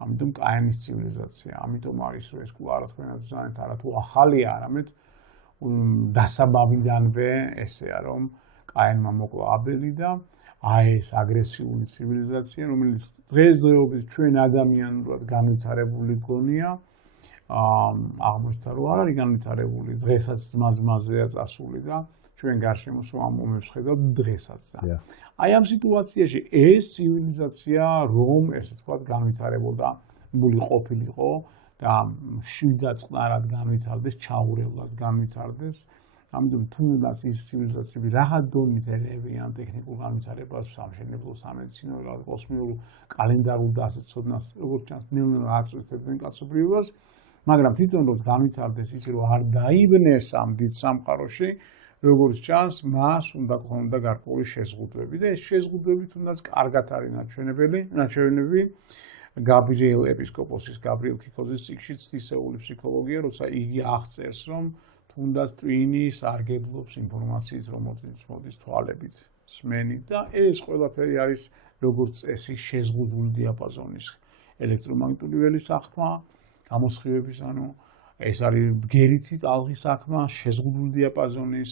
ამიტომ კაინის ცივილიზაცია, ამიტომ არის რომ ეს კვლავ თქვენად ზანეთ არა თუ ახალია, არამედ დასაბამიდანვე ესეა რომ კაინმა მოკლა აბელი და აი ეს აგრესიული ცივილიზაცია, რომელიც დღესდღეობით ჩვენ ადამიანურად განვითარებული გონია, აღმოჩნდა რომ არ არის განვითარებული, დღესაც ძმა-ძმაზეა წასული და ჩვენ გარშემოს ამ მომებს ხედავთ დღესაც და აი ამ სიტუაციაში ეს ცივილიზაცია რომ ესე თქვათ განვითარებოდა, ყოფილიყო და შიდაწყნარად განვითარდეს, ჩაურევლად განვითარდეს. ამიტომ თუნდაც ის ცივილიზაციები რაღაც დონით ელევიან ტექნიკურ განვითარებას, სამშენებლო, სამედიცინო, კოსმიურ, კალენდარულ და ასეთ ცოდნას, როგორც ჩანს, ნელ-ნელა აწვეთებენ კაცობრიობას, მაგრამ თვითონ რომ განვითარდეს ის რომ არ დაიბნეს ამ დიდ სამყაროში, როგორც ჩანს, მას უნდა გქონოდა გარკვეული შეზღუდვები და ეს შეზღუდვები თუნდაც კარგად არის ნაჩვენები გაბრიელ ეპისკოპოსის გაბრიელ ქიქოძის წიგნში ცდისეული ფსიქოლოგია, როცა იგი აღწერს, რომ თუნდაც ტვინი სარგებლობს ინფორმაციით, რომ მოდის თვალებით, სმენით და ეს ყველაფერი არის როგორც წესი შეზღუდული დიაპაზონის ელექტრომაგნიტური ველის საქმე, გამოსხივების, ანუ ეს არის ბგერითი ტალღის საქმე, შეზღუდული დიაპაზონის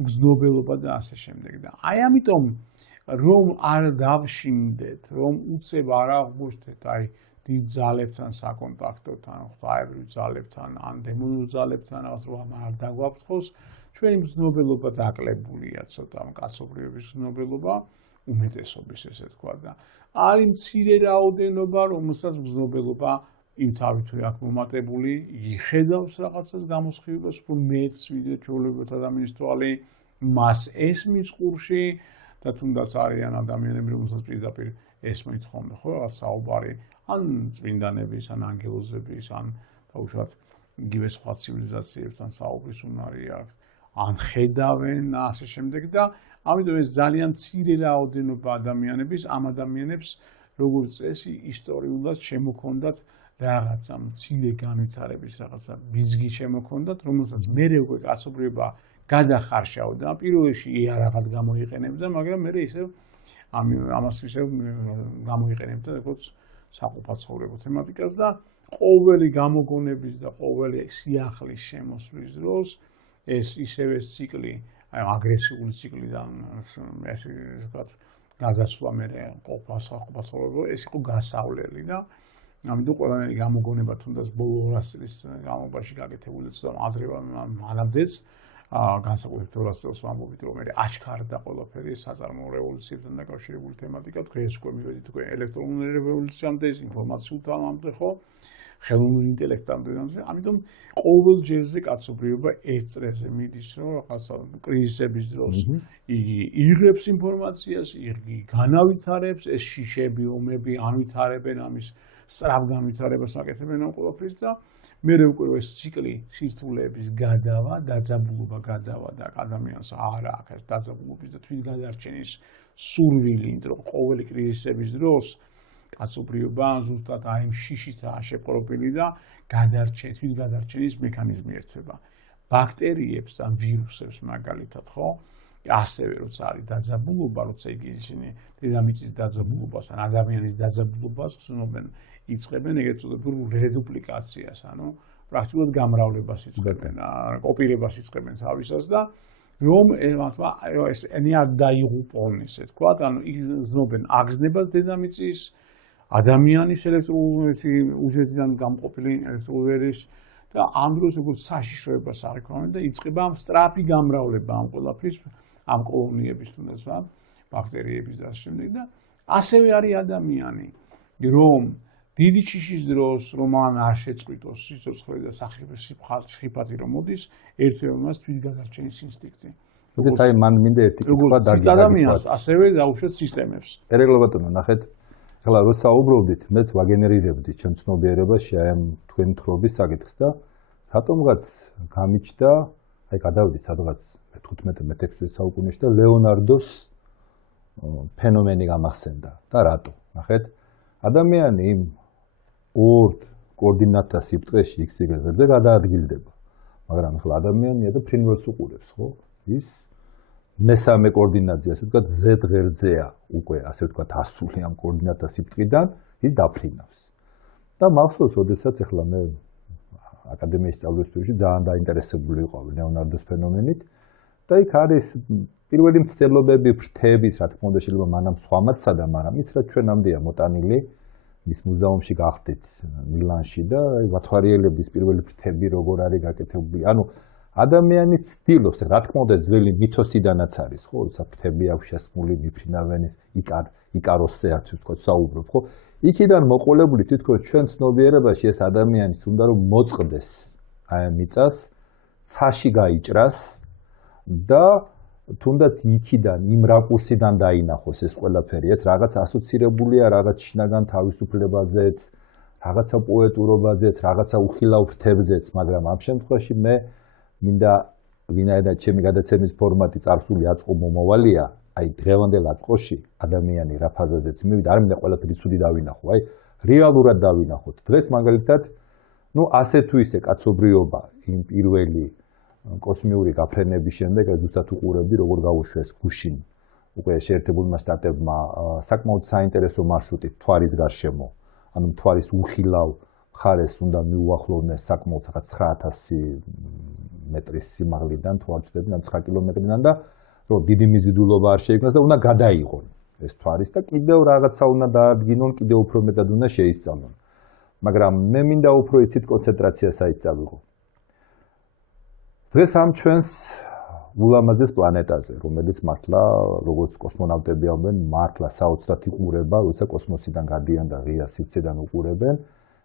გრძნობელობა და ასე შემდეგ და აი ამიტომ რომ არ დავშინდეთ, რომ უცებ არ აღმოჩნდეთ აი დიდ ძალებთან საკონტაქტოდ, ან ღვთაებრივ ძალებთან, ან დემონურ ძალებთან, რაღაც რომ არ დაგვაფრთხოს, ჩვენი გრძნობელობა დაკლებულია ცოტა, კაცობრიობის გრძნობელობა, უმეტესობის ესე თქვა და არის მცირე რაოდენობა, რომელსაც გრძნობელობა იმ თავითვე აქ მომატებული, იხედავს რაღაცას გამოსხივებას, უფრო მეც ვიდრე ჩვეულებრივ ადამიანის თვალი, მას ესმის ყურში და თუნდაც არიან ადამიანები, რომელსაც პირდაპირ ესმით ხოლმე, ხო, რაღაც საუბარი, ან წმინდანების, ან ანგელოზების, ან დაუშვათ იგივე სხვა ცივილიზაციებთან საუბრის უნარი აქვს, ან ხედავენ და ასე შემდეგ და ამიტომ ეს ძალიან მცირე რაოდენობა ადამიანების, ამ ადამიანებს როგორც წესი ისტორიულად შემოქონდათ რაღაცა მცირე განვითარების რაღაცა ბიძგი შემოქონდათ, რომელსაც მერე უკვე კაცობრიობა გადახარშავდა, პირველ რიგში იარაღად გამოიყენებდა, მაგრამ მერე ისევ ამას ისევ გამოიყენებდა როგორც საყოფაცხოვრებო თემატიკას და ყოველი გამოგონების და ყოველი სიახლის შემოსვლის დროს ეს ისევ ეს ციკლი, აი აგრესიული ციკლიდან ესე ვთქვათ, გადასვლა მერე საყოფაცხოვრებო, ეს იყო გასავლელი და ამიტომ ყველანაირი გამოგონება თუნდაც ბოლო 200 წლის განმავლობაში გაკეთებული და ადრევა მანამდეც განსაკუთრებით 200 წელს ვამბობთ, რომ მე აჩქარდა ყველაფერი საწარმოო რევოლუციებთან დაკავშირებული თემატიკა, დღეს უკვე მივედით უკვე ელექტრონულ რევოლუციამდე, ინფორმაციულ თემამდე, ხო? ხელოვნური ინტელექტამდე, ამიტომ ყოველ ჯერზე კაცობრიობა ერთ წრეზე მიდის, რომ რაღაცა კრიზისების დროს იგი იღებს ინფორმაციას, იგი განავითარებს, ეს შიშები, ომები ანვითარებენ ამის სწრაფ განვითარებას აკეთებენ ამ ყველაფერს და მე უკვე ეს ციკლი სირთულეების გადავა, დაძაბულობა გადავა და ადამიანს არ აქვს დაძაბულობის და თვითგადარჩენის სურვილი, იმიტომ რომ ყოველი კრიზისების დროს კაცობრიობა ზუსტად აი ამ შიშითაა შეპყრობილი და თვითგადარჩენის მექანიზმი ერთვება. ბაქტერიებს ან ვირუსებს მაგალითად, ხო? ასევე როცა არის დაძაბულობა, როცა ისინი დედამიწის დაძაბულობას ან ადამიანის დაძაბულობას ხსნობენ, იწყებენ ეგრეთ წოდებულ რედუპლიკაციას, ანუ პრაქტიკულად გამრავლებას იწყებენ, კოპირებას იწყებენ თავისას და რომ ეს ენია დაიღუპონ, ესე ვთქვათ, ანუ იგრძნობენ აგზნებას დედამიწის ადამიანის ელექტროენერგიის უჯრედიდან გამყოფილი ელექტროენერგიის და ამ დროს როგორც საშიშროებას აღიქვამენ და იწყება სწრაფი გამრავლება ამ ყველაფრის, ამ კოლონიების თუნდაც ბაქტერიების და ამ შემდეგ და ასევე არის ადამიანი, რომ დიდი ჩიშის დროს რომ არ შეწყვიტოს სიცოცხლე და სიხიფათი რომ მოდის, ერთვე მას თვითგადარჩენის ინსტინქტი. მოდით აი მან მინდა ერთი კითხვა დაგიგებთ. ადამიანს ასევე დაუშვათ სისტემებს. ერეგლო ბატონო, ნახეთ, ახლა რო საუბრობდით, მეც ვაგენერირებდი ჩემ ცნობიერებაში აი ამ თქვენი თხრობის საკითხს და რატომღაც გამიჩნდა, აი გადავდი სადღაც 15-16 საუკუნეში და ლეონარდოს ფენომენი გამახსენდა და რატო? ნახეთ, ადამიანი იმ ორ კოორდინატთა სიბრტყეში x-y-ზე გადაადგილდება. მაგრამ ახლა ადამიანია და ფრინველს უყურებს, ხო? ის მესამე კოორდინატზე, ასე ვთქვათ, z ღერძეა უკვე, ასე ვთქვათ, ასული ამ კოორდინატთა სიბრტყიდან, ის დაფრინავს. და მახსოვს, როდესაც ახლა მე აკადემიის სწავლის პერიოდში ძალიან დაინტერესებული ვიყავი ლეონარდოს ფენომენით და იქ არის პირველი მცდელობები, ფრთების, რა თქმა უნდა, შეიძლება მანამ სხვამაც სადა, მაგრამ ის რა ჩვენამდეა მოტანილი მის მუზეუმში გახდით მილანში და ვათვალიერებდის პირველი ფრთები როგორ არის გაკეთებული. ანუ ადამიანი ცდილობს, რა თქმა უნდა, ძველი მითოსიდანაც არის, ხო, როცა ფრთები აქვს შესმული, მიფრინავენ ის იკაროსზე ასე ვთქვათ, საუბრობ, ხო? იქიდან მოყოლებული თითქოს ჩვენ ცნობიერებაში ეს ადამიანის უნდა რომ მოწყდეს აი ამ მიწას, ცაში გაიჭრას და თუნდაც იქიდან, იმ რაკურსიდან დაინახოს ეს ყველაფერი, ეს რაღაც ასოცირებულია რაღაც შინაგან თავისუფლებაზეც, რაღაცა პოეტურობაზეც, რაღაცა უხილავ ფრთებზეც, მაგრამ ამ შემთხვევაში მე მინდა ვინაიდან ჩემი გადაცემის ფორმატი წარსული აწყო მომავალია, აი დღევანდელ აწყოში ადამიანი რა ფაზაზეც მივიდა, არ მინდა ყველაფერი ცუდი დავინახო, აი რეალურად დავინახოთ. დღეს მაგალითად, ну ასე თუ ისე კაცობრიობა იმ პირველი კოსმიური გაფრენების შემდეგ ზუსტად უყურებდი როგორ გაუშვეს გუშინ უკვე შეერთებულმა შტატებმა საკმაოდ საინტერესო მარშრუტით მთვარის გარშემო, ანუ მთვარის უხილავ მხარეს უნდა მიუახლოვნეს საკმაოდ 9000 მეტრის სიმაღლიდან თვალწვდები 9 კილომეტრიდან და რომ დიდი მიზიდულობა არ შეიქმნას და უნდა გადაიღონ ეს მთვარის და კიდევ რაღაცა უნდა დაადგინონ, კიდევ უფრო მეტად უნდა შეისწავლონ. მაგრამ მე მინდა უფრო იცით კონცენტრაციას აიწავიღო. დღეს ამ ჩვენს ულამაზეს პლანეტაზე, რომელიც მართლა როგორც კოსმონავტები ამბობენ, მართლა საოცრად იყურება, როცა კოსმოსიდან გადიან და ღია სივრცედან უყურებენ,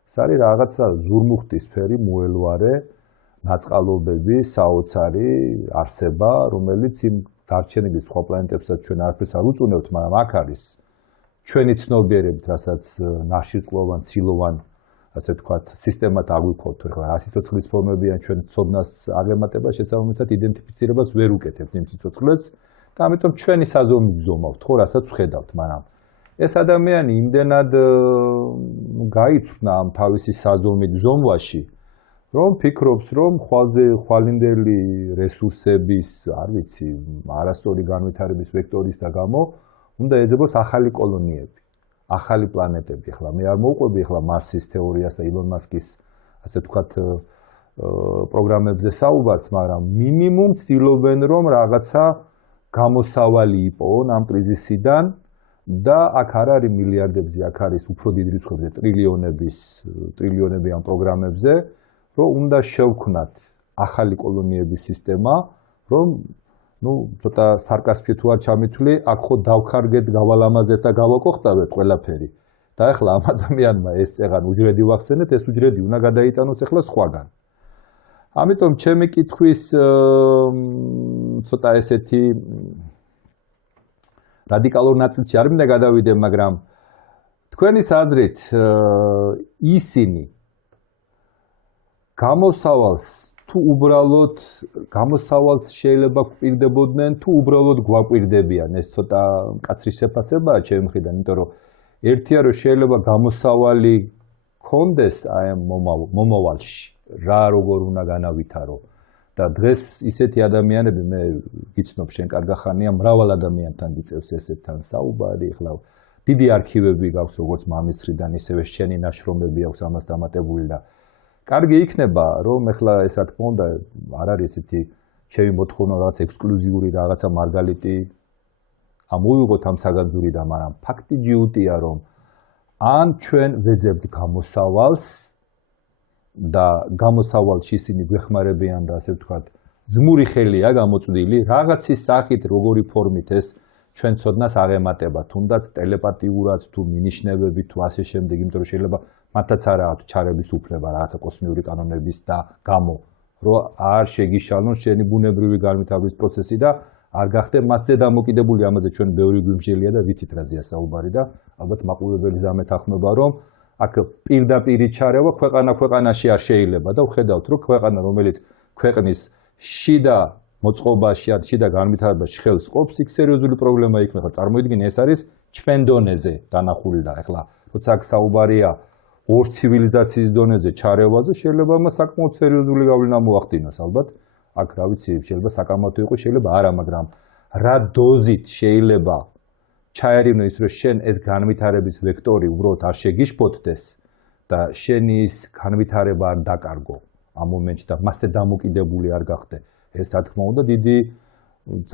ეს არის რაღაცა ზურმუხტისფერი მოელვარე ნაწყალობები, საოცარი არსება, რომელიც იმ დარჩენილი სხვა პლანეტებსაც ჩვენ არაფერს არ უწუნებთ, მაგრამ აქ არის ჩვენი ცნობიერებით, რასაც ნახშირწყლოვან, ცილოვან ასე ვთქვათ, სისტემად აღვიქოთ, ახლა რა სიცოცხლის ფორმებიან ჩვენ ცოდნას აღემატება, შესაბამისად იდენტიფიცირებას ვერ უკეთებთ იმ სიცოცხლეს და ამიტომ ჩვენი საზომით ზომავთ, ხო, რასაც ვხედავთ, მაგრამ ეს ადამიანი იმდენად გაიწვნა ამ თავისი საზომით ზომვაში, რომ ფიქრობს, რომ ხვალინდელი რესურსების, არ ვიცი, არასწორი განვითარების ვექტორის და გამო უნდა ეძებოს ახალი კოლონიები. ახალი პლანეტები, ახლა მე არ მოვყვები ახლა მარსის თეორიას და ილონ მასკის ასე ვთქვათ პროგრამებზე საუბარს, მაგრამ მინიმუმ ცდილობენ რომ რაღაცა გამოსავალი იპოვონ ამ კრიზისიდან და აქ არ არის მილიარდებზე, აქ არის უფრო დიდი რიცხვებზე, ტრილიონები ამ პროგრამებზე, რომ უნდა შევქმნათ ახალი კოლონიების სისტემა, რომ ცოტა სარკასტი თუ არ ჩამithვლი, აქ ხო დავხარგეთ, გავალამაზეთ და გავაკოხტავეთ ყველაფერი. და ახლა ამ ადამიანმა ეს წეღან უჯრედი ვახსენეთ, ეს უჯრედი უნდა გადაიტანოს ახლა სხვაგან. ამიტომ ჩემი კითხვის ცოტა ესეთი რადიკალურ ნაწილში არ მინდა გადავიდე, მაგრამ თქვენის აზრით ისინი გამოსავალს თუ უბრალოდ გამოსავალს შეიძლება გვპირდებოდნენ თუ უბრალოდ გვაკვირდებიან ეს ცოტა მკაცრი შეფასებაა ჩემი მხრიდან იმიტომ რომ ერთია რომ შეიძლება გამოსავალი კონდეს აი მომავალში რა როგორ უნდა განავითარო და დღეს ისეთი ადამიანები მე გიცნობ შენ კარგახანია მრავალ ადამიანთან გიწევს ესეთთან საუბარი ახლა დიდი არქივები გაქვს როგორც მამის მხრიდან ისევე შენი ნაშრომები აქვს ამას დამატებული და კარგი იქნება რომ ახლა ეს რა თქმა უნდა არ არის ესეთი ჩემი მოთხოვნა რაღაც ექსკლუზიური რაღაცა მარგალიტი ამოვიღოთ ამ საგანძურიდან მაგრამ ფაქტი ჯიუტია რომ ან ჩვენ ვეძებთ გამოსავალს და გამოსავალში ისინი გვეხმარებიან და ასე ვთქვათ ზმური ხელია გამოწვდილი რაღაცის სახით როგორი ფორმით ეს ჩვენ ცოდნას აღემატება თუნდაც ტელეპათიურად თუ მინიშნებებით თუ ასე შემდეგ იმიტომ რომ შეიძლება მათაც არ აქვს ჩარების უფლება რაღაცა კოსმიური კანონების და გამო რომ არ შეგიშალონ შენი ბუნებრივი განვითარების პროცესი და არ გახდე მათზე დამოკიდებული ამაზე ჩვენ ბევრი გვიმსჯელია და ვიცით რაზეა საუბარი და ალბათ მაყურებელი ზამეთახმობა რომ აქ პირდაპირი ჩარევა ქვეყანაში არ შეიძლება და ვხედავთ რომ ქვეყანა რომელიც ქვეყნის შიდა მოწყობაში ან შიდა განვითარებაში ხელს ყოფს იქ სერიოზული პრობლემა იქნება წარმოიდგინე ეს არის ჩვენ დონეზე დანახული და ახლა როცა აქ საუბარია ორ ცივილიზაციის დონეზე ჩარევაზე შეიძლება მას საკმაოდ სერიოზული გავლენა მოახდინოს ალბათ აქ რა ვიცი შეიძლება საკამათო იყოს შეიძლება არა მაგრამ რა დოზით შეიძლება ჩაერინო ის რომ შენ ეს განვითარების ვექტორი უბრალოდ არ შეგიშფოთდეს და შენი ის განვითარება არ დაკარგო ამ მომენტში და მასზე დამოკიდებული არ გახდე ეს რა თქმა უნდა დიდი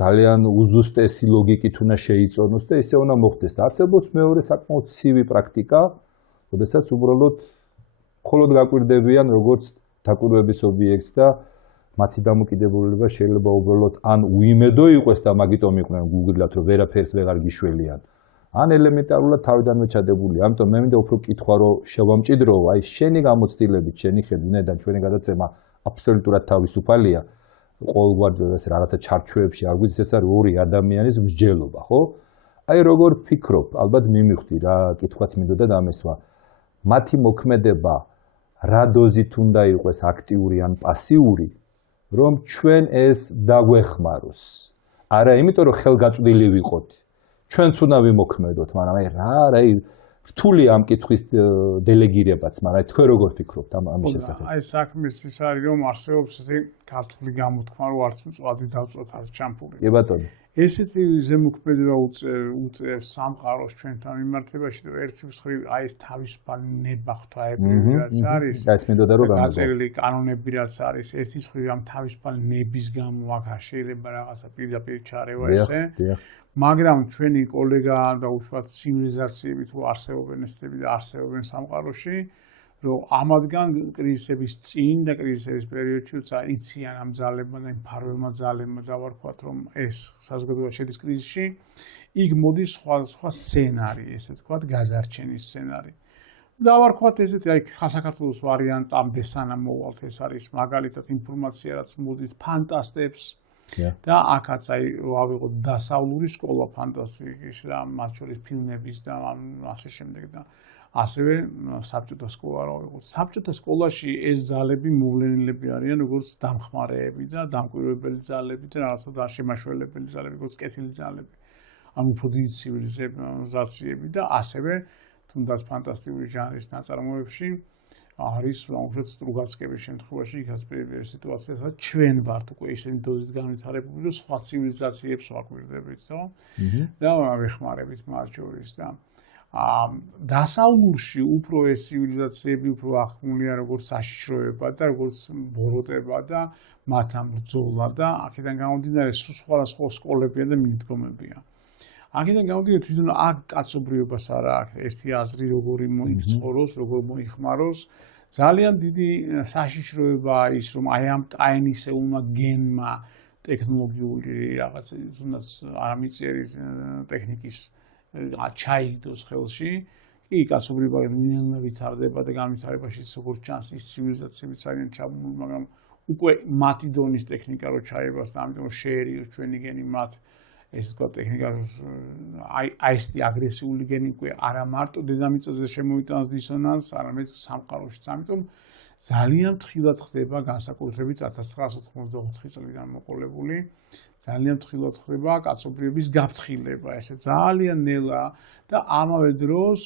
ძალიან უზუსტესი ლოგიკით უნდა შეიწონოს და ისე უნდა მოხდეს და არსებობს მეორე საკმაოდ ცივი პრაქტიკა როდესაც უბრალოდ მხოლოდ გაკვირდებიან როგორც დაკვირვების ობიექტს და მათი დამოკიდებულება შეიძლება უბრალოდ ან უიმედო იყოს და მაგიტომ იყვნენ გუგლად რომ ვერაფერს ვეღარ გიშველიან ან ელემენტარულად თავიდანვე ჩადებული ამიტომ მე მინდა უფრო კითხვა რომ შევამჭიდრო აი შენი გამოცდილებით შენი ხედვიდან ჩვენი გადაცემა აბსოლუტურად თავისუფალია ყოველგვარ რაღაცა ჩარჩოებში არ გვიცი ეს არის ორი ადამიანის მსჯელობა ხო აი როგორ ფიქრობ ალბათ მიმივხვდი რა კითხვაც მინდოდა დამესვა მათი მოქმედება რა დოზით უნდა იყოს აქტიური ან პასიური რომ ჩვენ ეს დაგვეხმაროს. არა იმიტომ რომ ხელგაწვდილი ვიყოთ. ჩვენც უნდა ვიმოქმედოთ, მაგრამ აი რა რთული ამ კითხვის დელეგირებაც, მაგრამ თქვენ როგორ ფიქრობთ ამის შესახებ? აი საქმის ის არის რომ არსებობს ესეთი ქართული გამოთქმა რომ არც მწვადი დავწოთ არც ჩამფული. კი ბატონო. ესეთი ზემოქმედება უწევს სამყაროს ჩვენთან მიმართებაში და ერთი მხრივ აი ეს თავისუფალი ნება ღვთაებრივი რაც არის. ეს მინდოდა რომ გაწერილი კანონები რაც არის, ერთი მხრივ ამ თავისუფალი ნების გამო აქ არ შეიძლება რაღაცა პირდაპირ ჩარევა ესე. მაგრამ ჩვენი კოლეგა და უშუალოდ ცივილიზაციები თუ არსებობენ ესეთები და არსებობენ სამყაროში რომ ამადგან კრიზისების წინ და კრიზისების პერიოდში იციან ამ ძალებმა და იმ ფარველმა ძალებმა დავარქვათ რომ ეს საზოგადოება შედის კრიზისში იქ მოდის სხვა სცენარი ესე თქვათ გადარჩენის სცენარი დავარქვათ ესეთი აი საქართველოს ვარიანტ ამ ბესანა მოვალთ ეს არის მაგალითად ინფორმაცია რაც მოდის ფანტასტებს და აქაც აი ავიღოთ დასავლური სკოლა ფანტასტიკის და მათ შორის ფილმების და ასე შემდეგ და ასევე საბჭოთა სკოლა რა ვიყოთ. საბჭოთა სკოლაში ეს ძალები მოვლენილები არიან როგორც დამხმარეები და დამკვირვებელი ძალები და რაღაცა შემაშველებელი ძალები, როგორც კეთილი ძალები. ან უფრო დიდი ცივილიზაციები და ასევე თუნდაც ფანტასტიკური ჟანრის ნაწარმოებში არის უფრო სტრუგაცკების შემთხვევაში იქაც პირველი სიტუაციასაც ჩვენ ვართ უკვე ისეთი დოზით განვითარებული რომ სხვა ცივილიზაციებს ვაკვირდებით, ხო? და ვეხმარებით მათ შორის და დასავლურში უფრო ეს ცივილიზაციები უფრო ახმულია როგორც საშიშროება და როგორც ბოროტება და მათ ამ ბრძოლა და აქედან გამომდინარე სხვადასხვა სკოლებია და მიდგომებია. აქედან გამომდინარე თვითონ აქ კაცობრიობას არა აქვს ერთი აზრი როგორი მოიცხოვროს, როგორ მოიხმაროს. ძალიან დიდი საშიშროებაა ის რომ აი ამ ტაინისეულმა გენმა ტექნოლოგიური რაღაც თუნდაც არამიწიერი ტექნიკის ჩაიგდოს ხელში, კი კაცობრიობა ნელ-ნელა ვითარდება და განვითარებაში როგორც ჩანს ის ცივილიზაციებიც არიან ჩაბმული, მაგრამ უკვე მათი დონის ტექნიკა რო ჩაებას და ამიტომ შეერიოს ჩვენი გენი მათ ეს თქვა ტექნიკა აი ეს აგრესიული გენი უკვე არა მარტო დედამიწაზე შემოიტანს დისონანსს, არამედ სამყაროშიც. ამიტომ ძალიან ფრთხილად ხდება განსაკუთრებით 1984 წლიდან მოყოლებული. ძალიან ფრთხილად ხდება კაცობრიობის გაფრთხილება, ესე ძალიან ნელა და ამავე დროს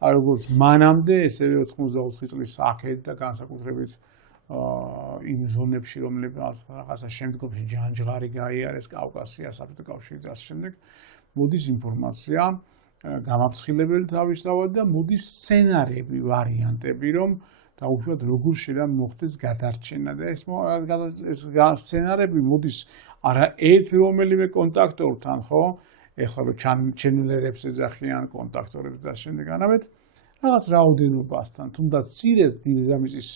როგორც მანამდე, ესევე 84 წლის აქეთ და განსაკუთრებით იმ ზონებში, რომლებიც რაღაცა შემდგომში ჯანჯღარი გაიარეს კავკასია, საბჭოთა კავშირი და ასე შემდეგ, მოდის ინფორმაცია გამაფრთხილებელი თავისთავად და მოდის სცენარები, ვარიანტები, რომ დაუშვათ როგორ შეიძლება მოხდეს გადარჩენა და ეს სცენარები მოდის არა ერთ რომელიმე კონტაქტორთან, ხო? ეხლა რო ჩენელერებს ეძახიან კონტაქტორებს და შემდეგ, არამედ რაღაც რაოდენობასთან, თუნდაც სირეს დინამიკის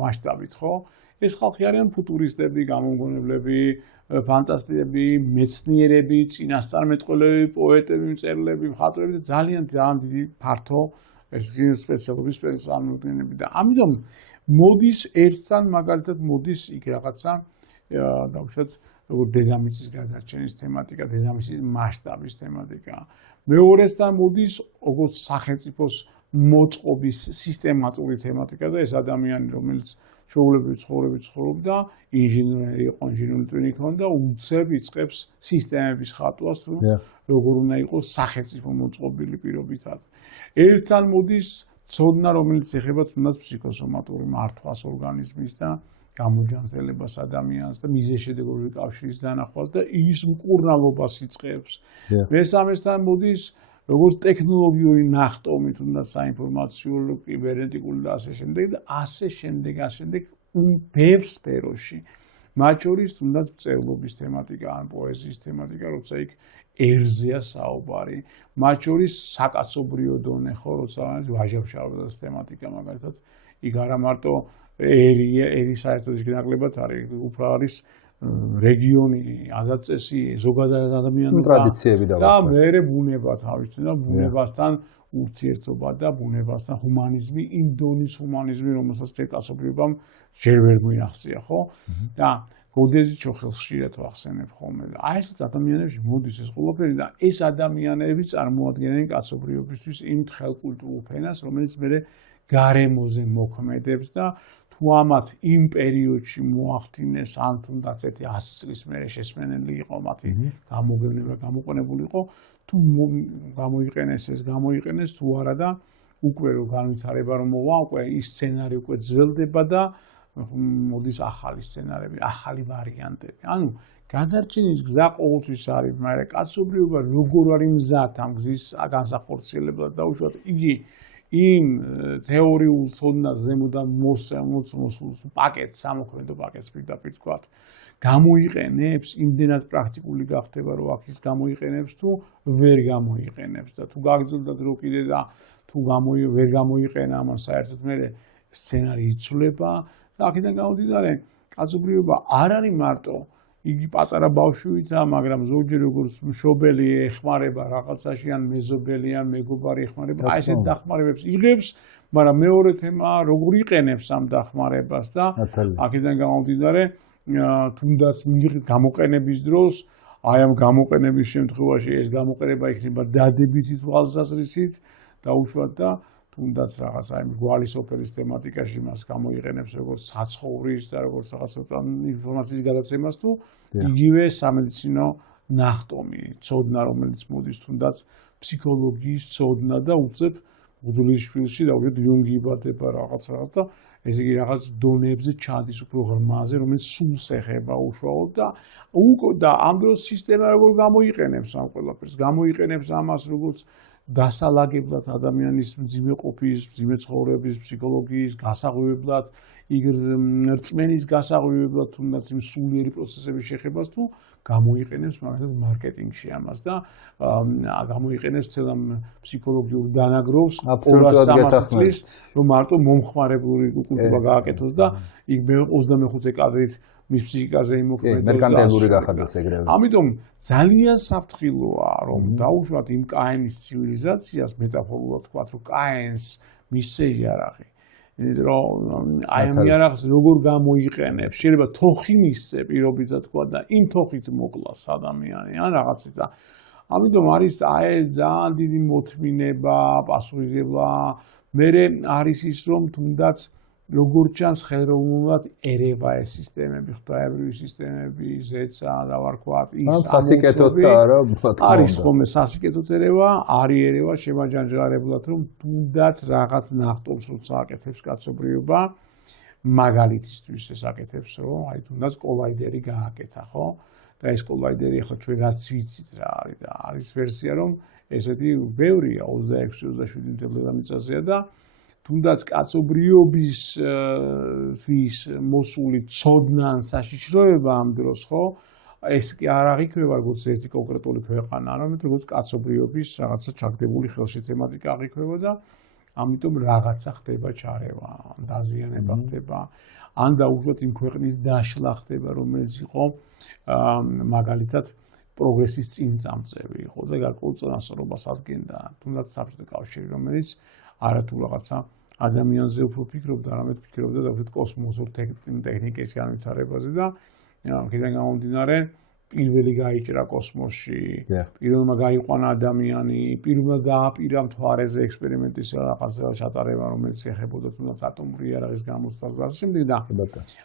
მასშტაბით, ხო? ეს ხალხი არიან ფუტურისტები, გამომგონებლები, ფანტასტიკები, მეცნიერები, წინასწარმეტყველები, პოეტები, მწერლები, მხატვრები და ძალიან დიდი ფართო ეს სპეციალობის წარმომადგენლები და ამიტომ მოდის ერთთან მაგალითად მოდის იქ რაღაცა დაუშვათ როგორც დედამიწის გადარჩენის თემატიკა, დედამიწის მასშტაბის თემატიკა. მეორესთან მოდის როგორც სახელმწიფოს მოწყობის სისტემატური თემატიკა და ეს ადამიანი, რომელიც ჩვეულებრივ ცხოვრებით ცხოვრობდა, ინჟინერი იყო, ინჟინერული ტვინი ჰქონდა, უცებ იწყებს სისტემების ხატვას, თუ როგორ უნდა იყოს სახელმწიფო მოწყობილი პირობითად. ერთთან მოდის ცოდნა, რომელიც ეხება თუნდაც ფსიქოსომატური მართვას ორგანიზმის და გამოჯანმრთელებას ადამიანს და მიზეშედეგობრივი კავშირის დანახვას და ის მკურნალობას იწყებს. მესამესთან მოდის როგორც ტექნოლოგიური ნახტომი, თუნდაც საინფორმაციო, კიბერნეტიკული და ასე შემდეგ და ასე შემდეგ ბევრ სფეროში. მათ შორის თუნდაც მწერლობის თემატიკა, ან პოეზიის თემატიკა, როცა იქ ერზეა საუბარი. მათ შორის საკაცობრიო დონე, ხო, როცა ვაჟა-ფშაველას თემატიკა მაგალითად, იქ არა მარტო ერი საერთოდ ის ნაკლებად არის, უფრო არის რეგიონი, ადაწესი, ზოგადად ადამიანთა ტრადიციები და მეორე ბუნება თავისთავად და ბუნებასთან ურთიერთობა და ბუნებასთან ჰუმანიზმი, იმ დონის ჰუმანიზმი, რომელსაც კაცობრიობამ ჯერ ვერ მიაღწია, ხო? და გოდეზი ჩოხელს ხშირად ვახსენებ ხოლმე და აი ესეთ ადამიანებში მოდის ეს ყველაფერი და ეს ადამიანები წარმოადგენენ კაცობრიობისთვის იმ თხელკულტურულ ფენას, რომელიც მე გარემოზე მოქმედებს და თუ ამათ იმ პერიოდში მოახდინეს ან თუნდაც 100 წლის მერე შესმენელი იყო მათი გამოგონება გამოყენებული იყო თუ გამოიყენეს თუ არა და უკვე რო განვითარება რომ მოვა უკვე ის სცენარი უკვე ძველდება და მოდის ახალი სცენარები, ახალი ვარიანტები. ანუ გადარჩენის გზა ყოველთვის არის, მაგრამ კაცობრიობა როგორ არის მზად ამ გზის განსახორციელებლად დაუშვათ იგი იმ თეორიულ ცოდნას ზემოდან მოსულს პაკეტს, სამოქმედო პაკეტს პირდაპირ თქვათ, გამოიყენებს, იმდენად პრაქტიკული გახდება, რომ აქ ის გამოიყენებს თუ ვერ გამოიყენებს და თუ გაგრძელდა დრო კიდე და თუ ვერ გამოიყენა, ამან საერთოდ მე სცენარი იცვლება და აქედან გამომდინარე, კაცობრიობა არ არის მარტო იგი პატარა ბავშვითა, მაგრამ ზოგჯერ როგორც მშობელი ეხმარება რაღაცაში ან მეზობელი ან მეგობარი ეხმარება, აი ესეთ დახმარებებს იღებს, მაგრამ მეორე თემაა როგორ იყენებს ამ დახმარებას და აქედან გამომდინარე, თუნდაც გამოყენების დროს, აი ამ გამოყენების შემთხვევაში ეს გამოყენება იქნება დადებითი თვალსაზრისით დაუშვათ და თუნდაც რაღაცა იმ გვალის ოფერის თემატიკაში მას გამოიყენებს როგორც საცხოვრის და როგორც რაღაცა ინფორმაციის გადაცემას თუ იგივე სამედიცინო ნახტომი, ცოდნა რომელიც მოდის თუნდაც ფსიქოლოგიის ცოდნა და უცებ უძლის შვილში დაუშვათ იუნგი იბადება რაღაც და ესე იგი რაღაც დონეებზე ჩადის უფრო ღრმაზე, რომელიც სულს ეხება უშუალოდ და ამ დროს სისტემა როგორ გამოიყენებს ამ ყველაფერს, გამოიყენებს ამას როგორც დასალაგებლად ადამიანის მძიმე ყოფის, მძიმე ცხოვრების, ფსიქოლოგიის გასაღვივებლად, რწმენის გასაღვივებლად, თუნდაც იმ სულიერი პროცესების შეხებას თუ გამოიყენებს მაგალითად მარკეტინგში ამას და გამოიყენებს თელ ამ ფსიქოლოგიურ დანაგროვს 200 წლის, რომ მარტო მომხმარებლური კულტურა გააკეთოს და იქ 25 კადრით მის ფსიქიკაზე იმოქმედოს. მერკანტილური გახადოს ეგრევე. ამიტომ ძალიან საფრთხილოა, რომ დაუშვათ იმ კაენის ცივილიზაციას მეტაფორულად ვთქვათ, რომ კაენს მისცე იარაღი. იმიტომ რომ აი ამ იარაღს როგორ გამოიყენებ, შეიძლება თოხი მისცე პირობითად თქვა და იმ თოხით მოკლას ადამიანი ან რაღაცით და ამიტომ არის აი ძალიან დიდი მოთმინება, პასუხისგებლობა. მე არის ის რომ თუნდაც როგორც ჩანს ხელოვნურად ერევა ეს სისტემები, ღვთაებრივი სისტემები, ზეცა და ვარქვათ ის სასიკეთოდ და არა არის ხოლმე სასიკეთოდ ერევა, არის ერევა შემაჯანჯღარებლად რომ თუნდაც რაღაც ნახტობს როცა აკეთებს კაცობრიობა, მაგალითისთვის ეს აკეთებს რომ აი თუნდაც კოლაიდერი გააკეთა, ხო? და ეს კოლაიდერი ახლა ჩვენ რაც ვიცით რა არის და არის ვერსია რომ ესეთი ბევრია 26-27 დედამიწაზეა და თუნდაც კაცობრიობის მოსული ცოდნან საშიშროება ამ დროს ხო ეს კი არ აღიქვება როგორც ერთი კონკრეტული ქვეყანა, არამედ როგორც კაცობრიობის რაღაცა ჩაგდებული ხელში თემატიკა აღიქვება და ამიტომ რაღაცა ხდება ჩარევა, დაზიანება ხდება, ან დაუშვათ იმ ქვეყნის დაშლა ხდება, რომელიც იყო მაგალითად პროგრესის წინწამწევი იყო და გარკვეულ წონასწორობას ადგენდა, თუნდაც საბჭოთა კავშირი, რომელიც არათუ რაღაცა ადამიანზე უფრო ფიქრობდა, არამედ ფიქრობდა დაუშვათ კოსმოსურ ტექნიკის განვითარებაზე და აქედან გამომდინარე პირველი გაიჭრა კოსმოსში, პირველმა გაიყვანა ადამიანი, პირველმა დააპირა მთვარეზე ექსპერიმენტის რაღაცა ჩატარება, რომელიც ეხებოდა თუნდაც ატომური იარაღის გამოცდას და ასე შემდეგ და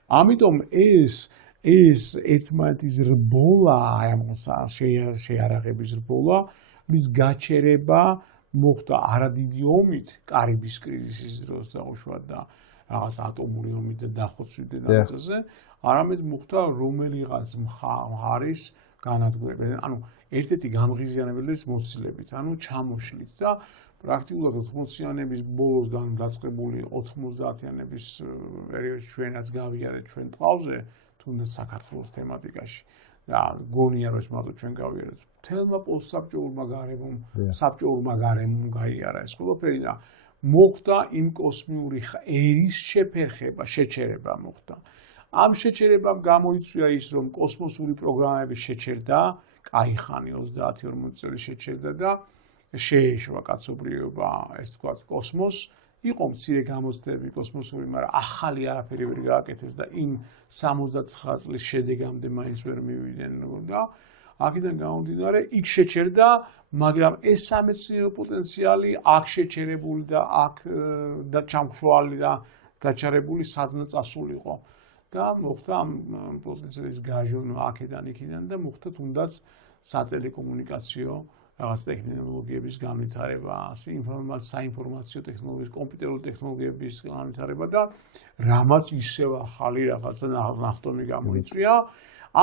ამიტომ ეს ერთმანეთის რბოლა, აი ამ შეიარაღების რბოლა, მის გაჩერება მოხდა არადიდი ომით, კარიბის კრიზისის დროს დაუშვათ და რაღაც ატომური ომით და დახოცვით დედამიწაზე, არამედ მოხდა რომელიღაც მხარის განადგურება. ანუ ერთ-ერთი გამღიზიანებელია მოცილებით, ანუ ჩამოშლით და პრაქტიკულად 80-იანების ბოლოსგან დაწყებული 90-იანების პერიოდში ჩვენაც გავიარეთ ჩვენ ტყავზე, თუნდაც საქართველოს თემატიკაში და გონია რომ ეს მარტო ჩვენ გავიარეთ. თელმა პოსტსაბჭოურმა გარემომ, საბჭოურმა გარემომ გაიარა ეს ყველაფერი და მოხდა იმ კოსმიური ერის შეჩერება მოხდა. ამ შეჩერებამ გამოიწვია ის, რომ კოსმოსური პროგრამები შეჩერდა, კაიხანი 30-40 წელი შეჩერდა და შეეშვა კაცობრიობა, ეს თქვათ კოსმოსს. იყო მცირე გამოცდები კოსმოსური, მაგრამ ახალი არაფერი ვერ გააკეთეს და იმ 69 წლის შედეგამდე მაინც ვერ მივიდნენ და აქედან გამომდინარე იქ შეჩერდა, მაგრამ ეს სამეცნიერო პოტენციალი აქ შეჩერებული და აქ და ჩამქრალი და გაჩარებული სადღაც წასულიყო. და მოხდა ამ პოტენციალის გაჟონა აქედან იქიდან და მოხდა თუნდაც სატელეკომუნიკაციო რაღაც ტექნოლოგიების განვითარება, საინფორმაციო ტექნოლოგიების, კომპიუტერული ტექნოლოგიების განვითარება და რამაც ისევ ახალი რაღაცა ნახტომი გამოიწვია.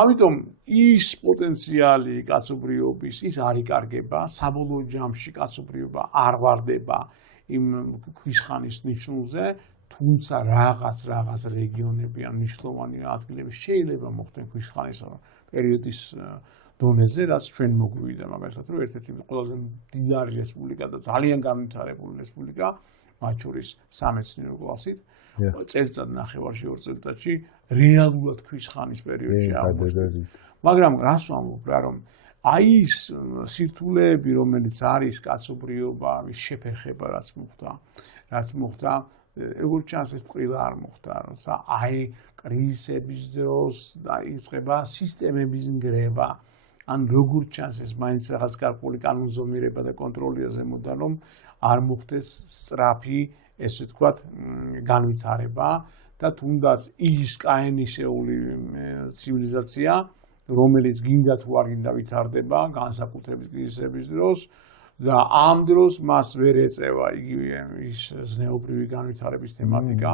ამიტომ ის პოტენციალი კაცობრიობის ის არ იკარგება, საბოლოო ჯამში კაცობრიობა არ ვარდება იმ ქვიშხანის ნიშნულზე, თუმცა რაღაც რეგიონები ან მნიშვნელოვანი ადგილები შეიძლება მოხდნენ ქვიშხანის პერიოდის დონეზე, რაც ჩვენ მოგვივიდა, მაგალითად, რომ ერთ-ერთი ყველაზე მდიდარი რესპუბლიკა და ძალიან განვითარებული რესპუბლიკა, მათ შორის სამეცნიერო კლასით, წელიწად ნახევარში, 2 წელიწადში რეალურად ქვიშხანის პერიოდში აღმოჩნდა. მაგრამ რას ვამბობ რა, რომ აი ის სირთულეები, რომელიც არის კაცობრიობა, ის შეფერხება, რაც მოხდა, როგორც ჩანს ეს ტყილა არ მოხდა, როცა აი კრიზისების დროს დაიწყება სისტემების ნგრევა. ან როგორც ჩანს ეს მაინც რაღაც გარკვეული კანონზომიერება და კონტროლია ზემოდან რომ არ მოხდეს სწრაფი, ესე ვთქვათ, განვითარება და თუნდაც ის კაენისეული ცივილიზაცია, რომელიც გინდა თუ არ გინდა ვითარდება განსაკუთრებით კრიზისების დროს და ამ დროს მას ვერ ეწევა იგივე ის ზნეობრივი განვითარების თემატიკა,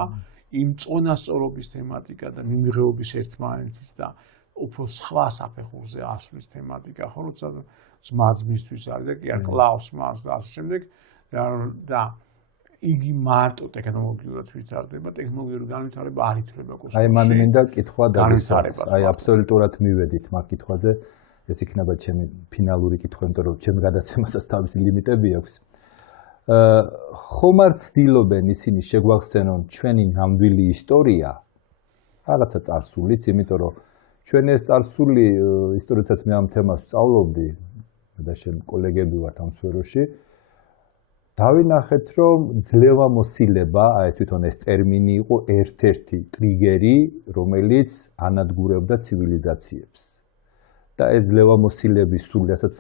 იმ წონასწორობის თემატიკა და მიმღეობის ერთმანეთის და უფრო სხვა საფეხურზე ასვლის თემატიკა, ხო, როცა ძმა-ძმისთვის არის და კი არ კლავს მას და ასე შემდეგ და იგი მარტო ტექნოლოგიურად ვითარდება, ტექნოლოგიური განვითარება არ ითვლება კოსმოსში. აი მან მინდა კითხვა დავისვათ. აი აბსოლუტურად მივედით მაგ კითხვაზე. ეს იქნება ჩემი ფინალური კითხვა, იმიტომ რომ ჩემ გადაცემასაც თავისი ლიმიტები აქვს. ხომ არ ცდილობენ ისინი შეგვახსენონ ჩვენი ნამდვილი ისტორია? რაღაცა წარსულიც, იმიტომ რომ ჩვენ ეს წარსული ისტორიასაც მე ამ თემას ვსწავლობდი და შენ კოლეგები ვართ ამ სფეროში. დავინახეთ, რომ ძლევამოსილება, აი თვითონ ეს ტერმინი იყო ერთ-ერთი ტრიგერი, რომელიც ანადგურებდა ცივილიზაციებს. და ეს ძლევამოსილების სულ რასაც